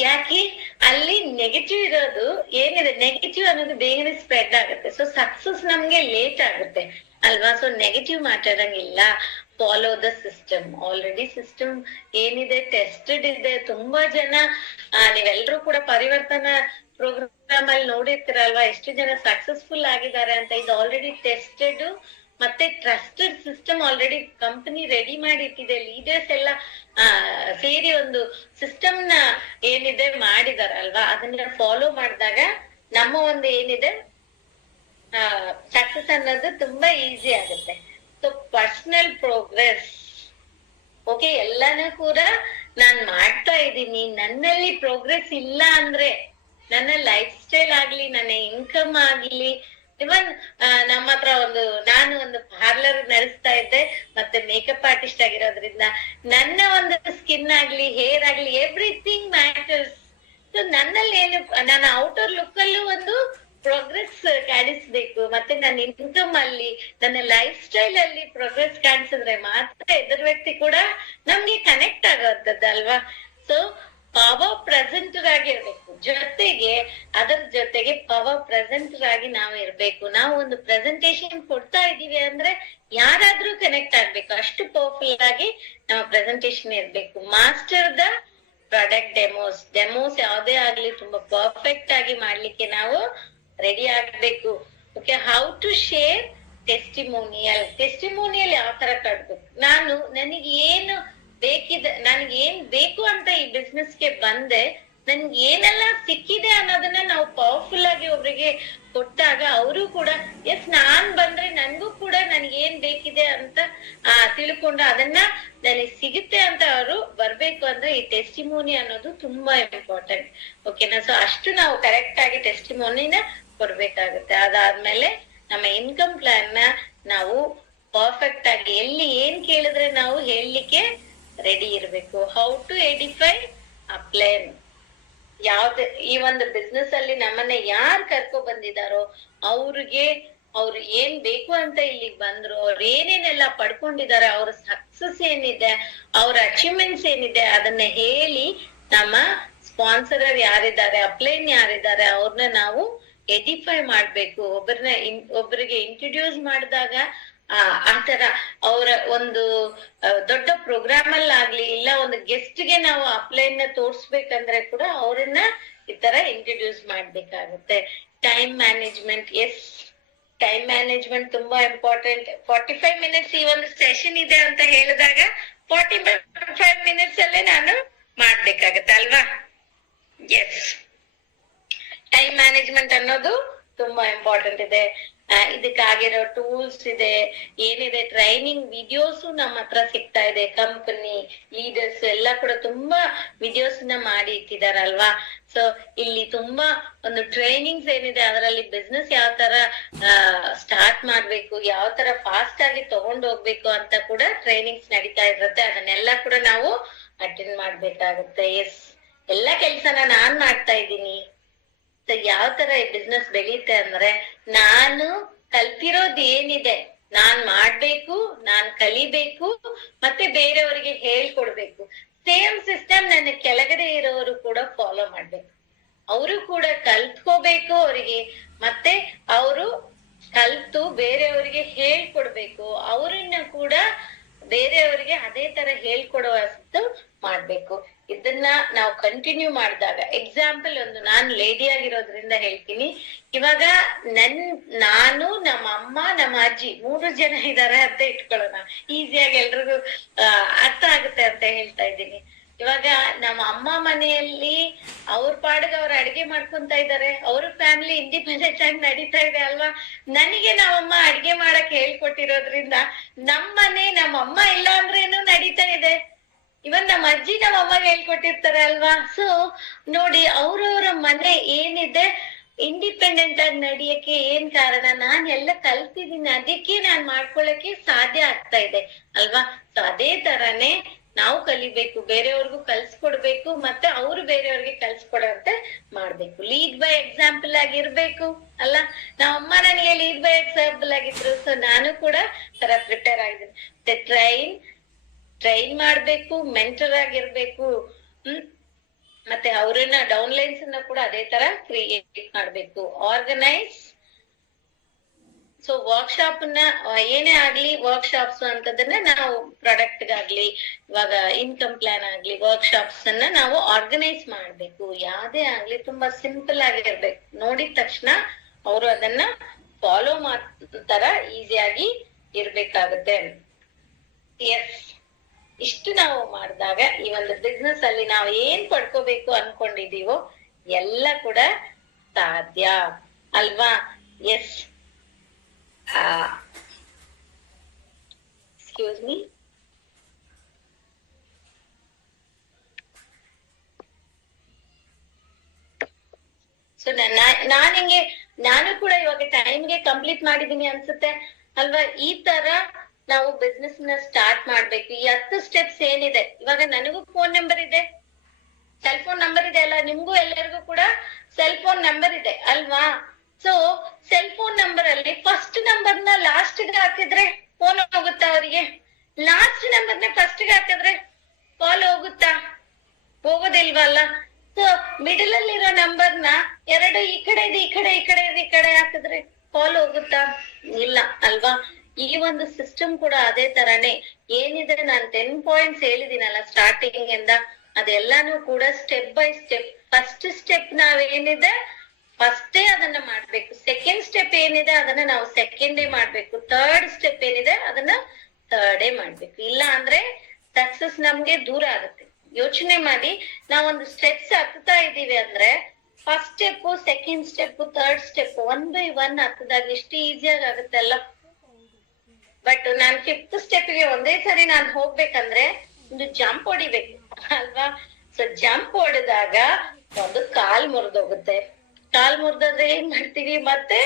ಯಾಕೆ ಅಲ್ಲಿ ನೆಗೆಟಿವ್ ಇರೋದು ಏನಿದೆ, ನೆಗೆಟಿವ್ ಅನ್ನೋದು ಬೇಗನೆ ಸ್ಪ್ರೆಡ್ ಆಗುತ್ತೆ. ಸೊ ಸಕ್ಸಸ್ ನಮ್ಗೆ ಲೇಟ್ ಆಗುತ್ತೆ ಅಲ್ವಾ. ಸೊ ನೆಗೆಟಿವ್ ಮಾತಾಡಂಗಿಲ್ಲ. Follow the system. Already system ಏನಿದೆ ಟೆಸ್ಟೆಡ್ ಇದೆ. ತುಂಬಾ ಜನ ನೀವೆಲ್ರೂ ಕೂಡ ಪರಿವರ್ತನಾ ಪ್ರೋಗ್ರಾಮ್ ಅಲ್ಲಿ ನೋಡಿರ್ತೀರಲ್ವಾ, ಎಷ್ಟು ಜನ ಸಕ್ಸಸ್ಫುಲ್ ಆಗಿದ್ದಾರೆ ಅಂತ. ಇದು ಆಲ್ರೆಡಿ ಟೆಸ್ಟೆಡ್ ಮತ್ತೆ trusted system. Already company ready ಮಾಡಿ ಇಟ್ಟಿದೆ. ಲೀಡರ್ಸ್ ಎಲ್ಲ ಸೇರಿ ಒಂದು ಸಿಸ್ಟಮ್ ನ ಏನಿದೆ ಮಾಡಿದಾರಲ್ವಾ, ಅದನ್ನ ಫಾಲೋ ಮಾಡಿದಾಗ ನಮ್ಮ ಒಂದು ಏನಿದೆ ಸಕ್ಸಸ್ ಅನ್ನೋದು ತುಂಬಾ ಈಸಿ ಆಗುತ್ತೆ. ಸೊ ಪರ್ಸನಲ್ ಪ್ರೋಗ್ರೆಸ್ ಓಕೆ, ಎಲ್ಲಾನು ಕೂಡ ನಾನ್ ಮಾಡ್ತಾ ಇದ್ದೀನಿ. ನನ್ನಲ್ಲಿ ಪ್ರೋಗ್ರೆಸ್ ಇಲ್ಲ ಅಂದ್ರೆ ನನ್ನ ಲೈಫ್ ಸ್ಟೈಲ್ ಆಗ್ಲಿ, ನನ್ನ ಇನ್ಕಮ್ ಆಗ್ಲಿ, ಇವನ್ ನಮ್ಮ ಹತ್ರ ನಾನು ಒಂದು ಪಾರ್ಲರ್ ನಡೆಸ್ತಾ ಇದ್ದೆ, ಮತ್ತೆ ಮೇಕಪ್ ಆರ್ಟಿಸ್ಟ್ ಆಗಿರೋದ್ರಿಂದ ನನ್ನ ಒಂದು ಸ್ಕಿನ್ ಆಗ್ಲಿ, ಹೇರ್ ಆಗ್ಲಿ, ಎವ್ರಿಥಿಂಗ್ ಮ್ಯಾಟರ್ಸ್. ಸೊ ನನ್ನಲ್ಲಿ ಏನು, ನನ್ನ ಔಟರ್ ಲುಕ್ ಅಲ್ಲೂ ಒಂದು ಪ್ರೋಗ್ರೆಸ್ ಕಾಣಿಸ್ಬೇಕು. ಮತ್ತೆ ನನ್ನ ಇನ್ಕಮ್ ಅಲ್ಲಿ, ನನ್ನ ಲೈಫ್ ಸ್ಟೈಲ್ ಅಲ್ಲಿ ಪ್ರೋಗ್ರೆಸ್ ಕಾಣಿಸಿದ್ರೆ ಮಾತ್ರ ಎದುರು ವ್ಯಕ್ತಿ ಕೂಡ ನಮ್ಗೆ ಕನೆಕ್ಟ್ ಆಗೋಂಥದ್ದಲ್ವಾ. ಸೊ ಪವರ್ ಪ್ರೆಸೆಂಟರ್ ಆಗಿ ಇರ್ಬೇಕು. ಜೊತೆಗೆ ಅದರ ಜೊತೆಗೆ ಪವರ್ ಪ್ರೆಸೆಂಟರ್ ಆಗಿ ನಾವು ಇರ್ಬೇಕು. ನಾವು ಒಂದು ಪ್ರೆಸೆಂಟೇಶನ್ ಕೊಡ್ತಾ ಇದೀವಿ ಅಂದ್ರೆ ಯಾರಾದ್ರೂ ಕನೆಕ್ಟ್ ಆಗ್ಬೇಕು, ಅಷ್ಟು ಪವರ್ಫುಲ್ ಆಗಿ ನಮ್ಮ ಪ್ರೆಸೆಂಟೇಶನ್ ಇರ್ಬೇಕು. ಮಾಸ್ಟರ್ ದ ಪ್ರಾಡಕ್ಟ್ ಡೆಮೋಸ್ ಯಾವ್ದೇ ಆಗ್ಲಿ ತುಂಬಾ ಪರ್ಫೆಕ್ಟ್ ಆಗಿ ಮಾಡ್ಲಿಕ್ಕೆ ನಾವು ರೆಡಿ ಆಗ್ಬೇಕು. Okay, how to share testimonial ಯಾವ ತರ ಕಟ್ಬೇಕು. ನನಗೆ ಏನು ನನ್ಗೆ ಏನ್ ಬೇಕು ಅಂತ ಈ ಬಿಸ್ನೆಸ್ಗೆ ಬಂದೆ, ನನ್ಗೆ ಏನೆಲ್ಲ ಸಿಕ್ಕಿದೆ ಅನ್ನೋದನ್ನ ನಾವು ಪವರ್ಫುಲ್ ಆಗಿ ಒಬ್ರಿಗೆ ಕೊಟ್ಟಾಗ ಅವರು ಕೂಡ ಎಸ್ ನಾನ್ ಬಂದ್ರೆ ನನ್ಗೂ ಕೂಡ ನನ್ಗೆ ಏನ್ ಬೇಕಿದೆ ಅಂತ ತಿಳ್ಕೊಂಡು ಅದನ್ನ ನನಗೆ ಸಿಗುತ್ತೆ ಅಂತ ಅವರು ಬರ್ಬೇಕು. ಅಂದ್ರೆ ಈ ಟೆಸ್ಟಿಮೋನಿ ಅನ್ನೋದು ತುಂಬಾ ಇಂಪಾರ್ಟೆಂಟ್. ಓಕೆನಾ. ಸೊ ಅಷ್ಟು ನಾವು ಕರೆಕ್ಟ್ ಆಗಿ ಟೆಸ್ಟಿಮೋನಿನ ಕೊಡ್ಬೇಕಾಗುತ್ತೆ. ಅದಾದ್ಮೇಲೆ ನಮ್ಮ ಇನ್ಕಮ್ ಪ್ಲಾನ್ ನ ನಾವು ಪರ್ಫೆಕ್ಟ್ ಆಗಿ ಎಲ್ಲಿ ಏನ್ ಕೇಳಿದ್ರೆ ನಾವು ಹೇಳಲಿಕ್ಕೆ ರೆಡಿ ಇರ್ಬೇಕು. How to edify a plan. ಯಾವ್ದು ಈ ಒಂದು ಬಿಸ್ನೆಸ್ ಅಲ್ಲಿ ನಮ್ಮನ್ನ ಯಾರು ಕರ್ಕೊ ಬಂದಿದಾರೋ ಅವ್ರು ಏನ್ ಬೇಕು ಅಂತ ಇಲ್ಲಿಗೆ ಬಂದ್ರು, ಅವ್ರು ಏನೇನೆಲ್ಲ ಪಡ್ಕೊಂಡಿದ್ದಾರೆ, ಅವ್ರ ಸಕ್ಸಸ್ ಏನಿದೆ, ಅವ್ರ ಅಚೀವ್ಮೆಂಟ್ಸ್ ಏನಿದೆ ಅದನ್ನ ಹೇಳಿ ನಮ್ಮ ಸ್ಪಾನ್ಸರರ್ ಯಾರಿದ್ದಾರೆ, ಅಪ್ಲೈನ್ ಯಾರಿದ್ದಾರೆ ಅವ್ರನ್ನ ನಾವು ಎಡಿಫೈ ಮಾಡ್ಬೇಕು. ಒಬ್ಬರಿಗೆ ಇಂಟ್ರೊಡ್ಯೂಸ್ ಮಾಡಿದಾಗ ಆತರ ಅವರ ಒಂದು ದೊಡ್ಡ ಪ್ರೋಗ್ರಾಮ್ ಅಲ್ಲಿ ಆಗ್ಲಿ, ಇಲ್ಲ ಒಂದು ಗೆಸ್ಟ್ ಗೆ ನಾವು ಅಪ್ಲೈನ್ ನ ತೋರ್ಸ್ಬೇಕಂದ್ರೆ ಕೂಡ ಅವ್ರನ್ನ ಈ ತರ ಇಂಟ್ರೊಡ್ಯೂಸ್ ಮಾಡ್ಬೇಕಾಗುತ್ತೆ. Time management. Yes, time management ತುಂಬಾ ಇಂಪಾರ್ಟೆಂಟ್. 45 ಮಿನಿಟ್ಸ್ ಈ ಒಂದು ಸೆಷನ್ ಇದೆ ಅಂತ ಹೇಳಿದಾಗ 45 ಮಿನಿಟ್ಸ್ ಅಲ್ಲೇ ನಾನು ಮಾಡ್ಬೇಕಾಗತ್ತೆ ಅಲ್ವಾ. ಎಸ್, ಟೈಮ್ ಮ್ಯಾನೇಜ್ಮೆಂಟ್ ಅನ್ನೋದು ತುಂಬಾ ಇಂಪಾರ್ಟೆಂಟ್ ಇದೆ. ಇದಕ್ಕಾಗಿರೋ ಟೂಲ್ಸ್ ಇದೆ, ಏನಿದೆ ಟ್ರೈನಿಂಗ್ ವಿಡಿಯೋಸ್ ನಮ್ಮ ಹತ್ರ ಸಿಗ್ತಾ ಇದೆ. ಕಂಪನಿ ಲೀಡರ್ಸ್ ಎಲ್ಲ ಕೂಡ ತುಂಬಾ ವಿಡಿಯೋಸ್ ನ ಮಾಡಿ ಇಟ್ಟಿದಾರಲ್ವಾ. ಸೊ ಇಲ್ಲಿ ತುಂಬಾ ಒಂದು ಟ್ರೈನಿಂಗ್ಸ್ ಏನಿದೆ, ಅದರಲ್ಲಿ ಬಿಸ್ನೆಸ್ ಯಾವ ತರ ಸ್ಟಾರ್ಟ್ ಮಾಡ್ಬೇಕು, ಯಾವ ತರ ಫಾಸ್ಟ್ ಆಗಿ ತಗೊಂಡ್ ಹೋಗ್ಬೇಕು ಅಂತ ಕೂಡ ಟ್ರೈನಿಂಗ್ಸ್ ನಡೀತಾ ಇರುತ್ತೆ. ಅದನ್ನೆಲ್ಲ ಕೂಡ ನಾವು ಅಟೆಂಡ್ ಮಾಡ್ಬೇಕಾಗುತ್ತೆ. ಎಸ್, ಎಲ್ಲಾ ಕೆಲ್ಸನ ನಾನ್ ಮಾಡ್ತಾ ಇದ್ದೀನಿ. ಸೊ ಯಾವ ತರ ಈ ಬಿಸ್ನೆಸ್ ಬೆಳೀತೆ ಅಂದ್ರೆ, ನಾನು ಕಲ್ತಿರೋದ್ ಏನಿದೆ ನಾನ್ ಮಾಡ್ಬೇಕು, ನಾನ್ ಕಲಿಬೇಕು, ಮತ್ತೆ ಬೇರೆಯವರಿಗೆ ಹೇಳ್ಕೊಡ್ಬೇಕು. ಸೇಮ್ ಸಿಸ್ಟಮ್ ನನ್ನ ಕೆಳಗಡೆ ಇರೋರು ಕೂಡ ಫಾಲೋ ಮಾಡ್ಬೇಕು. ಅವರು ಕೂಡ ಕಲ್ತ್ಕೋಬೇಕು ಅವರಿಗೆ, ಮತ್ತೆ ಅವರು ಕಲ್ತು ಬೇರೆಯವರಿಗೆ ಹೇಳ್ಕೊಡ್ಬೇಕು. ಅವರನ್ನ ಕೂಡ ಬೇರೆಯವರಿಗೆ ಅದೇ ತರ ಹೇಳ್ಕೊಡುವಷ್ಟು ಮಾಡ್ಬೇಕು. ಇದನ್ನ ನಾವು ಕಂಟಿನ್ಯೂ ಮಾಡಿದಾಗ, ಎಕ್ಸಾಂಪಲ್ ಒಂದು ನಾನ್ ಲೇಡಿ ಆಗಿರೋದ್ರಿಂದ ಹೇಳ್ತೀನಿ. ಇವಾಗ ನಾನು, ನಮ್ಮ ಅಮ್ಮ, ನಮ್ಮ ಅಜ್ಜಿ 3 ಜನ ಇದಾರೆ ಅಂತ ಇಟ್ಕೊಳ್ಳೋಣ. ಈಸಿಯಾಗಿ ಎಲ್ರಿಗೂ ಅರ್ಥ ಆಗುತ್ತೆ ಅಂತ ಹೇಳ್ತಾ ಇದ್ದೀನಿ. ಇವಾಗ ನಮ್ಮ ಅಮ್ಮ ಮನೆಯಲ್ಲಿ ಅವ್ರ ಪಾಡಿಗೆ ಅವ್ರ ಅಡಿಗೆ ಮಾಡ್ಕೊಂತ ಇದಾರೆ, ಅವ್ರ ಫ್ಯಾಮಿಲಿ ಇಂಡಿಪೆಂಡೆಂಟ್ ಆಗಿ ನಡೀತಾ ಇದೆ ಅಲ್ವಾ. ನನಗೆ ನಮ್ಮಮ್ಮ ಅಡಿಗೆ ಮಾಡಕ್ ಹೇಳ್ಕೊಟ್ಟಿರೋದ್ರಿಂದ ನಮ್ಮನೆ ನಮ್ಮಮ್ಮ ಇಲ್ಲ ಅಂದ್ರೇನು ನಡೀತಾ ಇದೆ. ಇವನ್ ನಮ್ಮ ಅಜ್ಜಿ ನಮ್ಮ ಅಮ್ಮಗೆ ಹೇಳ್ಕೊಟ್ಟಿರ್ತಾರೆ ಅಲ್ವಾ. ಸೊ ನೋಡಿ, ಅವ್ರವ್ರ ಮನೆ ಏನಿದೆ ಇಂಡಿಪೆಂಡೆಂಟ್ ಆಗಿ ನಡಿಯಕ್ಕೆ ಏನ್ ಕಾರಣ, ನಾನ್ ಎಲ್ಲ ಕಲ್ತಿದ್ದೀನಿ, ಅದಕ್ಕೆ ನಾನ್ ಮಾಡ್ಕೊಳಕ್ಕೆ ಸಾಧ್ಯ ಆಗ್ತಾ ಇದೆ ಅಲ್ವಾ. ಸೊ ಅದೇ ತರಾನೇ ನಾವು ಕಲಿಬೇಕು, ಬೇರೆಯವ್ರಿಗೂ ಕಲ್ಸ್ಕೊಡ್ಬೇಕು, ಮತ್ತೆ ಅವ್ರು ಬೇರೆಯವ್ರಿಗೆ ಕಲ್ಸ್ಕೊಡಂತೆ ಮಾಡ್ಬೇಕು. ಲೀಡ್ ಬೈ ಎಕ್ಸಾಂಪಲ್ ಆಗಿರ್ಬೇಕು ಅಲ್ಲ. ನಮ್ಮಮ್ಮ ನನಗೆ ಲೀಡ್ ಬೈ ಎಕ್ಸಾಂಪಲ್ ಆಗಿದ್ರು. ಸೊ ನಾನು ಕೂಡ ತರ ಪ್ರಿಪೇರ್ ಆಗಿದ್ದೀನಿ. ಟ್ರೈನ್ ಮಾಡ್ಬೇಕು, ಮೆಂಟರ್ ಆಗಿರ್ಬೇಕು, ಮತ್ತೆ ಅವ್ರನ್ನ ಡೌನ್ಲೈನ್ಸ್ ಅನ್ನ ಕೂಡ ಅದೇ ತರ ಕ್ರಿಯೇಟ್ ಮಾಡ್ಬೇಕು, ಆರ್ಗನೈಸ್. ಸೊ ವರ್ಕ್ಶಾಪ್ ನ ಏನೇ ಆಗ್ಲಿ, ವರ್ಕ್ಶಾಪ್ಸ್ ಅಂತದನ್ನ ನಾವು ಪ್ರಾಡಕ್ಟ್ ಗಾಗ್ಲಿ, ಇವಾಗ ಇನ್ಕಮ್ ಪ್ಲಾನ್ ಆಗ್ಲಿ, ವರ್ಕ್ಶಾಪ್ಸ್ ಅನ್ನ ನಾವು ಆರ್ಗನೈಸ್ ಮಾಡ್ಬೇಕು. ಯಾವ್ದೇ ಆಗ್ಲಿ ತುಂಬಾ ಸಿಂಪಲ್ ಆಗಿರ್ಬೇಕು. ನೋಡಿದ ತಕ್ಷಣ ಅವರು ಅದನ್ನ ಫಾಲೋ ತರ ಈಸಿಯಾಗಿ ಇರ್ಬೇಕಾಗುತ್ತೆ. ಎಸ್, ಇಷ್ಟು ನಾವು ಮಾಡಿದಾಗ ಈ ಒಂದು ಬಿಸ್ನೆಸ್ ಅಲ್ಲಿ ನಾವು ಏನ್ ಪಡ್ಕೋಬೇಕು ಅನ್ಕೊಂಡಿದೀವೋ ಎಲ್ಲ ಕೂಡ ಸಾಧ್ಯ ಅಲ್ವಾ. S, excuse me. ಸೊ ನಾನು ಕೂಡ ಇವಾಗ ಟೈಮ್ಗೆ ಕಂಪ್ಲೀಟ್ ಮಾಡಿದೀನಿ ಅನ್ಸುತ್ತೆ ಅಲ್ವಾ. ಈ ತರ ನಾವು ಬಿಸ್ನೆಸ್ ನ ಸ್ಟಾರ್ಟ್ ಮಾಡ್ಬೇಕು. ಈ 10 ಸ್ಟೆಪ್ಸ್ ಏನಿದೆ, ಇವಾಗ ನನಗೂ ಫೋನ್ ನಂಬರ್ ಇದೆ, ಸೆಲ್ ಫೋನ್ ನಂಬರ್ ಇದೆ ಅಲ್ಲ, ನಿಮ್ಗೂ ಎಲ್ಲರಿಗೂ ಕೂಡ ಸೆಲ್ ಫೋನ್ ನಂಬರ್ ಇದೆ ಅಲ್ವಾ. ಸೊ ಸೆಲ್ ಫೋನ್ ನಂಬರ್ ಅಲ್ಲಿ ಫಸ್ಟ್ ನಂಬರ್ ನ ಲಾಸ್ಟ್ ಗೆ ಹಾಕಿದ್ರೆ ಫೋನ್ ಹೋಗುತ್ತಾ ಅವರಿಗೆ? ಲಾಸ್ಟ್ ನಂಬರ್ ನ ಫಸ್ಟ್ ಗೆ ಹಾಕಿದ್ರೆ ಕಾಲ್ ಹೋಗುತ್ತಾ? ಹೋಗೋದಿಲ್ವಲ್ಲ. ಸೊ ಮಿಡಲ್ ಅಲ್ಲಿರೋ ನಂಬರ್ ನ 2 ಈ ಕಡೆ ಇದೆ, ಈ ಕಡೆ ಹಾಕಿದ್ರೆ ಕಾಲ್ ಹೋಗುತ್ತಾ? ಇಲ್ಲ ಅಲ್ವಾ. ಈ ಒಂದು ಸಿಸ್ಟಮ್ ಕೂಡ ಅದೇ ತರಾನೇ ಏನಿದೆ. ನಾನ್ 10 ಪಾಯಿಂಟ್ಸ್ ಹೇಳಿದೀನಲ್ಲ ಸ್ಟಾರ್ಟಿಂಗ್ ಇಂದ, ಅದೆಲ್ಲಾನು ಕೂಡ step by step. First step ನಾವೇನಿದೆ ಫಸ್ಟೇ ಅದನ್ನ ಮಾಡ್ಬೇಕು. ಸೆಕೆಂಡ್ ಸ್ಟೆಪ್ ಏನಿದೆ ಅದನ್ನ ನಾವು ಸೆಕೆಂಡೇ ಮಾಡ್ಬೇಕು. ಥರ್ಡ್ ಸ್ಟೆಪ್ ಏನಿದೆ ಅದನ್ನ ಥರ್ಡೇ ಮಾಡ್ಬೇಕು. ಇಲ್ಲ ಅಂದ್ರೆ ಸಕ್ಸಸ್ ನಮ್ಗೆ ದೂರ ಆಗುತ್ತೆ. ಯೋಚನೆ ಮಾಡಿ, ನಾವೊಂದು ಸ್ಟೆಪ್ಸ್ ಹತ್ತಾ ಇದೀವಿ ಅಂದ್ರೆ first step, second step, third step 1 by 1 ಹತ್ತದಾಗ ಎಷ್ಟು ಈಸಿಯಾಗಿ ಆಗುತ್ತೆ ಅಲ್ಲ. ಬಟ್ ನಾನ್ 5th ಸ್ಟೆಪ್ ಗೆ ಒಂದೇ ಸರಿ ನಾನ್ ಹೋಗ್ಬೇಕಂದ್ರೆ ಒಂದು ಜಂಪ್ ಹೊಡಿಬೇಕು ಅಲ್ವಾ. ಸೊ ಜಂಪ್ ಹೊಡೆದಾಗ ಒಂದು ಕಾಲ್ ಮುರಿದೋಗುತ್ತೆ. ಕಾಲ್ ಮುರಿದ್ರೆ ಏನ್ ಮಾಡ್ತೀವಿ, ಮತ್ತೆ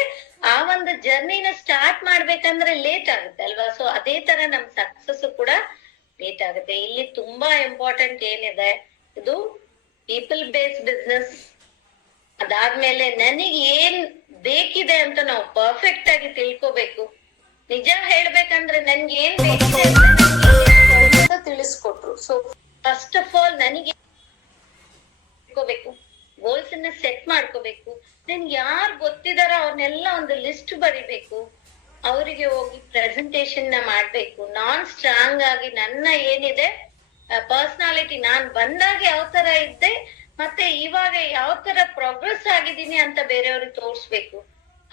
ಆ ಒಂದು ಜರ್ನಿನ ಸ್ಟಾರ್ಟ್ ಮಾಡ್ಬೇಕಂದ್ರೆ ಲೇಟ್ ಆಗುತ್ತೆ ಅಲ್ವಾ. ಸೊ ಅದೇ ತರ ನಮ್ ಸಕ್ಸಸ್ ಕೂಡ ಲೇಟ್ ಆಗುತ್ತೆ. ಇಲ್ಲಿ ತುಂಬಾ ಇಂಪಾರ್ಟೆಂಟ್ ಏನಿದೆ, ಇದು ಪೀಪಲ್ ಬೇಸ್ ಬಿಸ್ನೆಸ್. ಅದಾದ್ಮೇಲೆ ನನಗೆ ಏನ್ ಬೇಕಿದೆ ಅಂತ ನಾವು ಪರ್ಫೆಕ್ಟ್ ಆಗಿ ತಿಳ್ಕೋಬೇಕು. ನಿಜ ಹೇಳ್ಬೇಕಂದ್ರೆ ನನ್ಗೆ ಏನ್ ಬೇಕಿದೆ ಅಂತ ತಿಳಿಸ್ಕೊಟ್ರು. ಸೊ ಫಸ್ಟ್ ಆಫ್ ಆಲ್ ನನಗೆ ತಿಳ್ಕೋಬೇಕು, ಗೋಲ್ಸ್ ಅನ್ನ ಸೆಟ್ ಮಾಡ್ಕೋಬೇಕು. ನನ್ಗೆ ಯಾರು ಗೊತ್ತಿದಾರೋ ಅವ್ರನ್ನೆಲ್ಲ ಒಂದು ಲಿಸ್ಟ್ ಬರಿಬೇಕು. ಅವರಿಗೆ ಹೋಗಿ ಪ್ರೆಸೆಂಟೇಶನ್ ನ ಮಾಡ್ಬೇಕು. ನಾನ್ ಸ್ಟ್ರಾಂಗ್ ಆಗಿ ನನ್ನ ಏನಿದೆ ಪರ್ಸನಾಲಿಟಿ, ನಾನ್ ಬಂದಾಗ ಯಾವ ತರ ಇದ್ದೆ ಮತ್ತೆ ಇವಾಗ ಯಾವ ತರ ಪ್ರೋಗ್ರೆಸ್ ಆಗಿದ್ದೀನಿ ಅಂತ ಬೇರೆಯವ್ರಿಗೆ ತೋರ್ಸ್ಬೇಕು.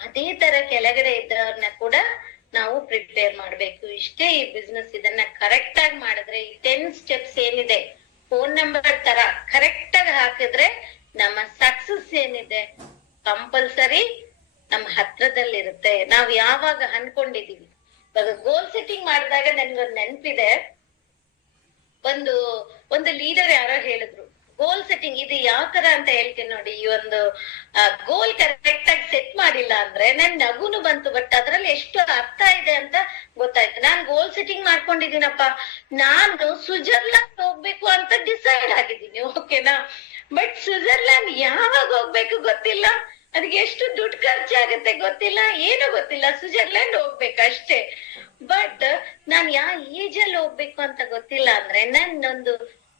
ಅದೇ ತರ ಕೆಳಗಡೆ ಇದ್ದವ್ರನ್ನ ಕೂಡ ನಾವು ಪ್ರಿಪೇರ್ ಮಾಡ್ಬೇಕು. ಇಷ್ಟೇ ಈ ಬಿಸ್ನೆಸ್. ಇದನ್ನ ಕರೆಕ್ಟ್ ಆಗಿ ಮಾಡಿದ್ರೆ, ಈ 10 ಸ್ಟೆಪ್ಸ್ ಏನಿದೆ ಫೋನ್ ನಂಬರ್ ತರ ಕರೆಕ್ಟ್ ಆಗಿ ಹಾಕಿದ್ರೆ ನಮ್ಮ ಸಕ್ಸಸ್ ಏನಿದೆ ಕಂಪಲ್ಸರಿ ನಮ್ಮ ಹತ್ರದಲ್ಲಿರುತ್ತೆ. ನಾವ್ ಯಾವಾಗ ಅನ್ಕೊಂಡಿದೀವಿ. ಇವಾಗ ಗೋಲ್ ಸೆಟ್ಟಿಂಗ್ ಮಾಡಿದಾಗ ನನ್ಗೊಂದು ನೆನ್ಪಿದೆ, ಒಂದು ಲೀಡರ್ ಯಾರೋ ಹೇಳಿದ್ರು, ಗೋಲ್ ಸೆಟ್ಟಿಂಗ್ ಇದು ಯಾವ ತರ ಅಂತ ಹೇಳ್ತೀನಿ ನೋಡಿ. ಈ ಒಂದು ಗೋಲ್ ಕರೆಕ್ಟ್ ಆಗಿ ಸೆಟ್ ಮಾಡಿಲ್ಲ ಅಂದ್ರೆ ನನ್ ನಗುನು ಬಂತು, ಬಟ್ ಅದ್ರಲ್ಲಿ ಎಷ್ಟು ಅರ್ಥ ಇದೆ ಅಂತ ಗೊತ್ತಾಯ್ತು. ನಾನ್ ಗೋಲ್ ಸೆಟ್ಟಿಂಗ್ ಮಾಡ್ಕೊಂಡಿದ್ದೀನಪ್ಪ, ನಾನು ಸ್ವಿಟ್ಜರ್ಲ್ಯಾಂಡ್ ಹೋಗ್ಬೇಕು ಅಂತ ಡಿಸೈಡ್ ಆಗಿದ್ದೀನಿ, ಓಕೆನಾ. ಬಟ್ ಸ್ವಿಟ್ಜರ್ಲ್ಯಾಂಡ್ ಯಾವಾಗ ಹೋಗ್ಬೇಕು ಗೊತ್ತಿಲ್ಲ, ಅದಕ್ಕೆ ಎಷ್ಟು ದುಡ್ಡು ಖರ್ಚಾಗತ್ತೆ ಗೊತ್ತಿಲ್ಲ, ಏನು ಗೊತ್ತಿಲ್ಲ. ಸ್ವಿಟ್ಜರ್ಲ್ಯಾಂಡ್ ಹೋಗ್ಬೇಕು ಅಷ್ಟೇ. ಬಟ್ ನಾನ್ ಯಾವ ಏಜ್ ಅಲ್ಲಿ ಹೋಗ್ಬೇಕು ಅಂತ ಗೊತ್ತಿಲ್ಲ. ಅಂದ್ರೆ ನನ್ನೊಂದು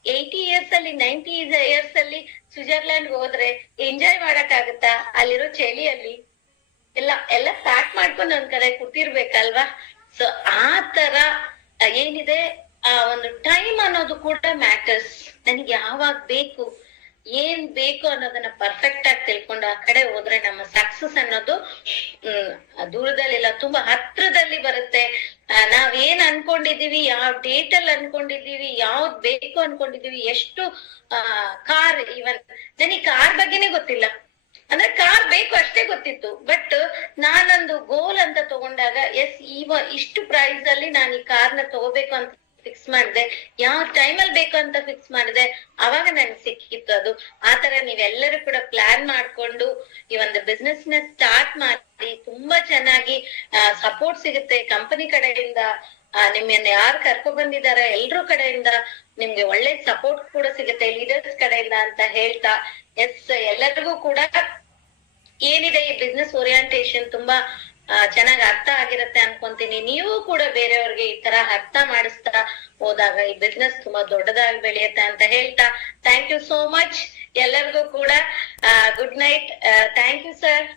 80 ಇಯರ್ಸ್ ಅಲ್ಲಿ 90 ಇಯರ್ಸ್ ಅಲ್ಲಿ ಸ್ವಿಟ್ಜರ್ಲ್ಯಾಂಡ್ ಹೋದ್ರೆ ಎಂಜಾಯ್ ಮಾಡಕ್ ಆಗುತ್ತಾ? ಅಲ್ಲಿರೋ ಚಳಿಯಲ್ಲಿ ಎಲ್ಲ ಪ್ಯಾಕ್ ಮಾಡ್ಕೊಂಡು ಒಂದ್ ಕಡೆ ಕೂತಿರ್ಬೇಕಲ್ವಾ. ಸೊ ಆ ತರ ಏನಿದೆ, ಆ ಒಂದು ಟೈಮ್ ಅನ್ನೋದು ಕೂಡ ಮ್ಯಾಟರ್ಸ್. ನನಗೆ ಯಾವಾಗ ಬೇಕು, ಏನ್ ಬೇಕು ಅನ್ನೋದನ್ನ ಪರ್ಫೆಕ್ಟ್ ಆಗಿ ತಿಳ್ಕೊಂಡು ಆ ಕಡೆ ಹೋದ್ರೆ ನಮ್ಮ ಸಕ್ಸಸ್ ಅನ್ನೋದು ದೂರದಲ್ಲಿಲ್ಲ, ತುಂಬಾ ಹತ್ರದಲ್ಲಿ ಬರುತ್ತೆ. ನಾವೇನ್ ಅನ್ಕೊಂಡಿದೀವಿ, ಯಾವ ಡೇಟ್ ಅಲ್ಲಿ ಅನ್ಕೊಂಡಿದೀವಿ, ಯಾವ್ದ್ ಬೇಕು ಅನ್ಕೊಂಡಿದೀವಿ, ಎಷ್ಟು ಕಾರ್, ಇವನ್ ನನಗೆ ಕಾರ್ ಬಗ್ಗೆನೇ ಗೊತ್ತಿಲ್ಲ, ಅಂದ್ರೆ ಕಾರ್ ಬೇಕು ಅಷ್ಟೇ ಗೊತ್ತಿತ್ತು. ಬಟ್ ನಾನೊಂದು ಗೋಲ್ ಅಂತ ತಗೊಂಡಾಗ ಇಷ್ಟು ಪ್ರೈಸ್ ಅಲ್ಲಿ ನಾನು ಈ ಕಾರ್ನ ತಗೋಬೇಕು ಅಂತ ಫಿಕ್ಸ್ ಮಾಡಿದೆ, ಯಾವ ಟೈಮಲ್ಲಿ ಬೇಕು ಅಂತ ಫಿಕ್ಸ್ ಮಾಡಿದೆ, ಅವಾಗ ನನ್ಗೆ ಸಿಕ್ಕಿತ್ತು ಅದು. ಆತರ ನೀವೆಲ್ಲರೂ ಕೂಡ ಪ್ಲಾನ್ ಮಾಡ್ಕೊಂಡು ಈ ಒಂದು ಬಿಸ್ನೆಸ್ ನ ಸ್ಟಾರ್ಟ್ ಮಾಡಿ ತುಂಬಾ ಚೆನ್ನಾಗಿ ಸಪೋರ್ಟ್ ಸಿಗುತ್ತೆ ಕಂಪನಿ ಕಡೆಯಿಂದ. ನಿಮ್ಮನ್ನ ಯಾರು ಕರ್ಕೊ ಬಂದಿದ್ದಾರೆ ಎಲ್ರೂ ಕಡೆಯಿಂದ ನಿಮ್ಗೆ ಒಳ್ಳೆ ಸಪೋರ್ಟ್ ಕೂಡ ಸಿಗುತ್ತೆ, ಲೀಡರ್ಸ್ ಕಡೆಯಿಂದ ಅಂತ ಹೇಳ್ತಾ, ಎಲ್ಲರಿಗೂ ಕೂಡ ಏನಿದೆ ಈ ಬಿಸ್ನೆಸ್ ಓರಿಯಂಟೇಶನ್ ತುಂಬಾ ಚೆನ್ನಾಗಿ ಅರ್ಥ ಆಗಿರುತ್ತೆ ಅನ್ಕೊಂತೀನಿ. ನೀವು ಕೂಡ ಬೇರೆಯವ್ರಿಗೆ ಈ ತರ ಅರ್ಥ ಮಾಡಿಸ್ತಾ ಹೋದಾಗ ಈ ಬಿಸ್ನೆಸ್ ತುಂಬಾ ದೊಡ್ಡದಾಗಿ ಬೆಳೆಯುತ್ತೆ ಅಂತ ಹೇಳ್ತಾ, ಥ್ಯಾಂಕ್ ಯು ಸೋ ಮಚ್ ಎಲ್ಲರಿಗೂ ಕೂಡ. Good night. Thank you sir.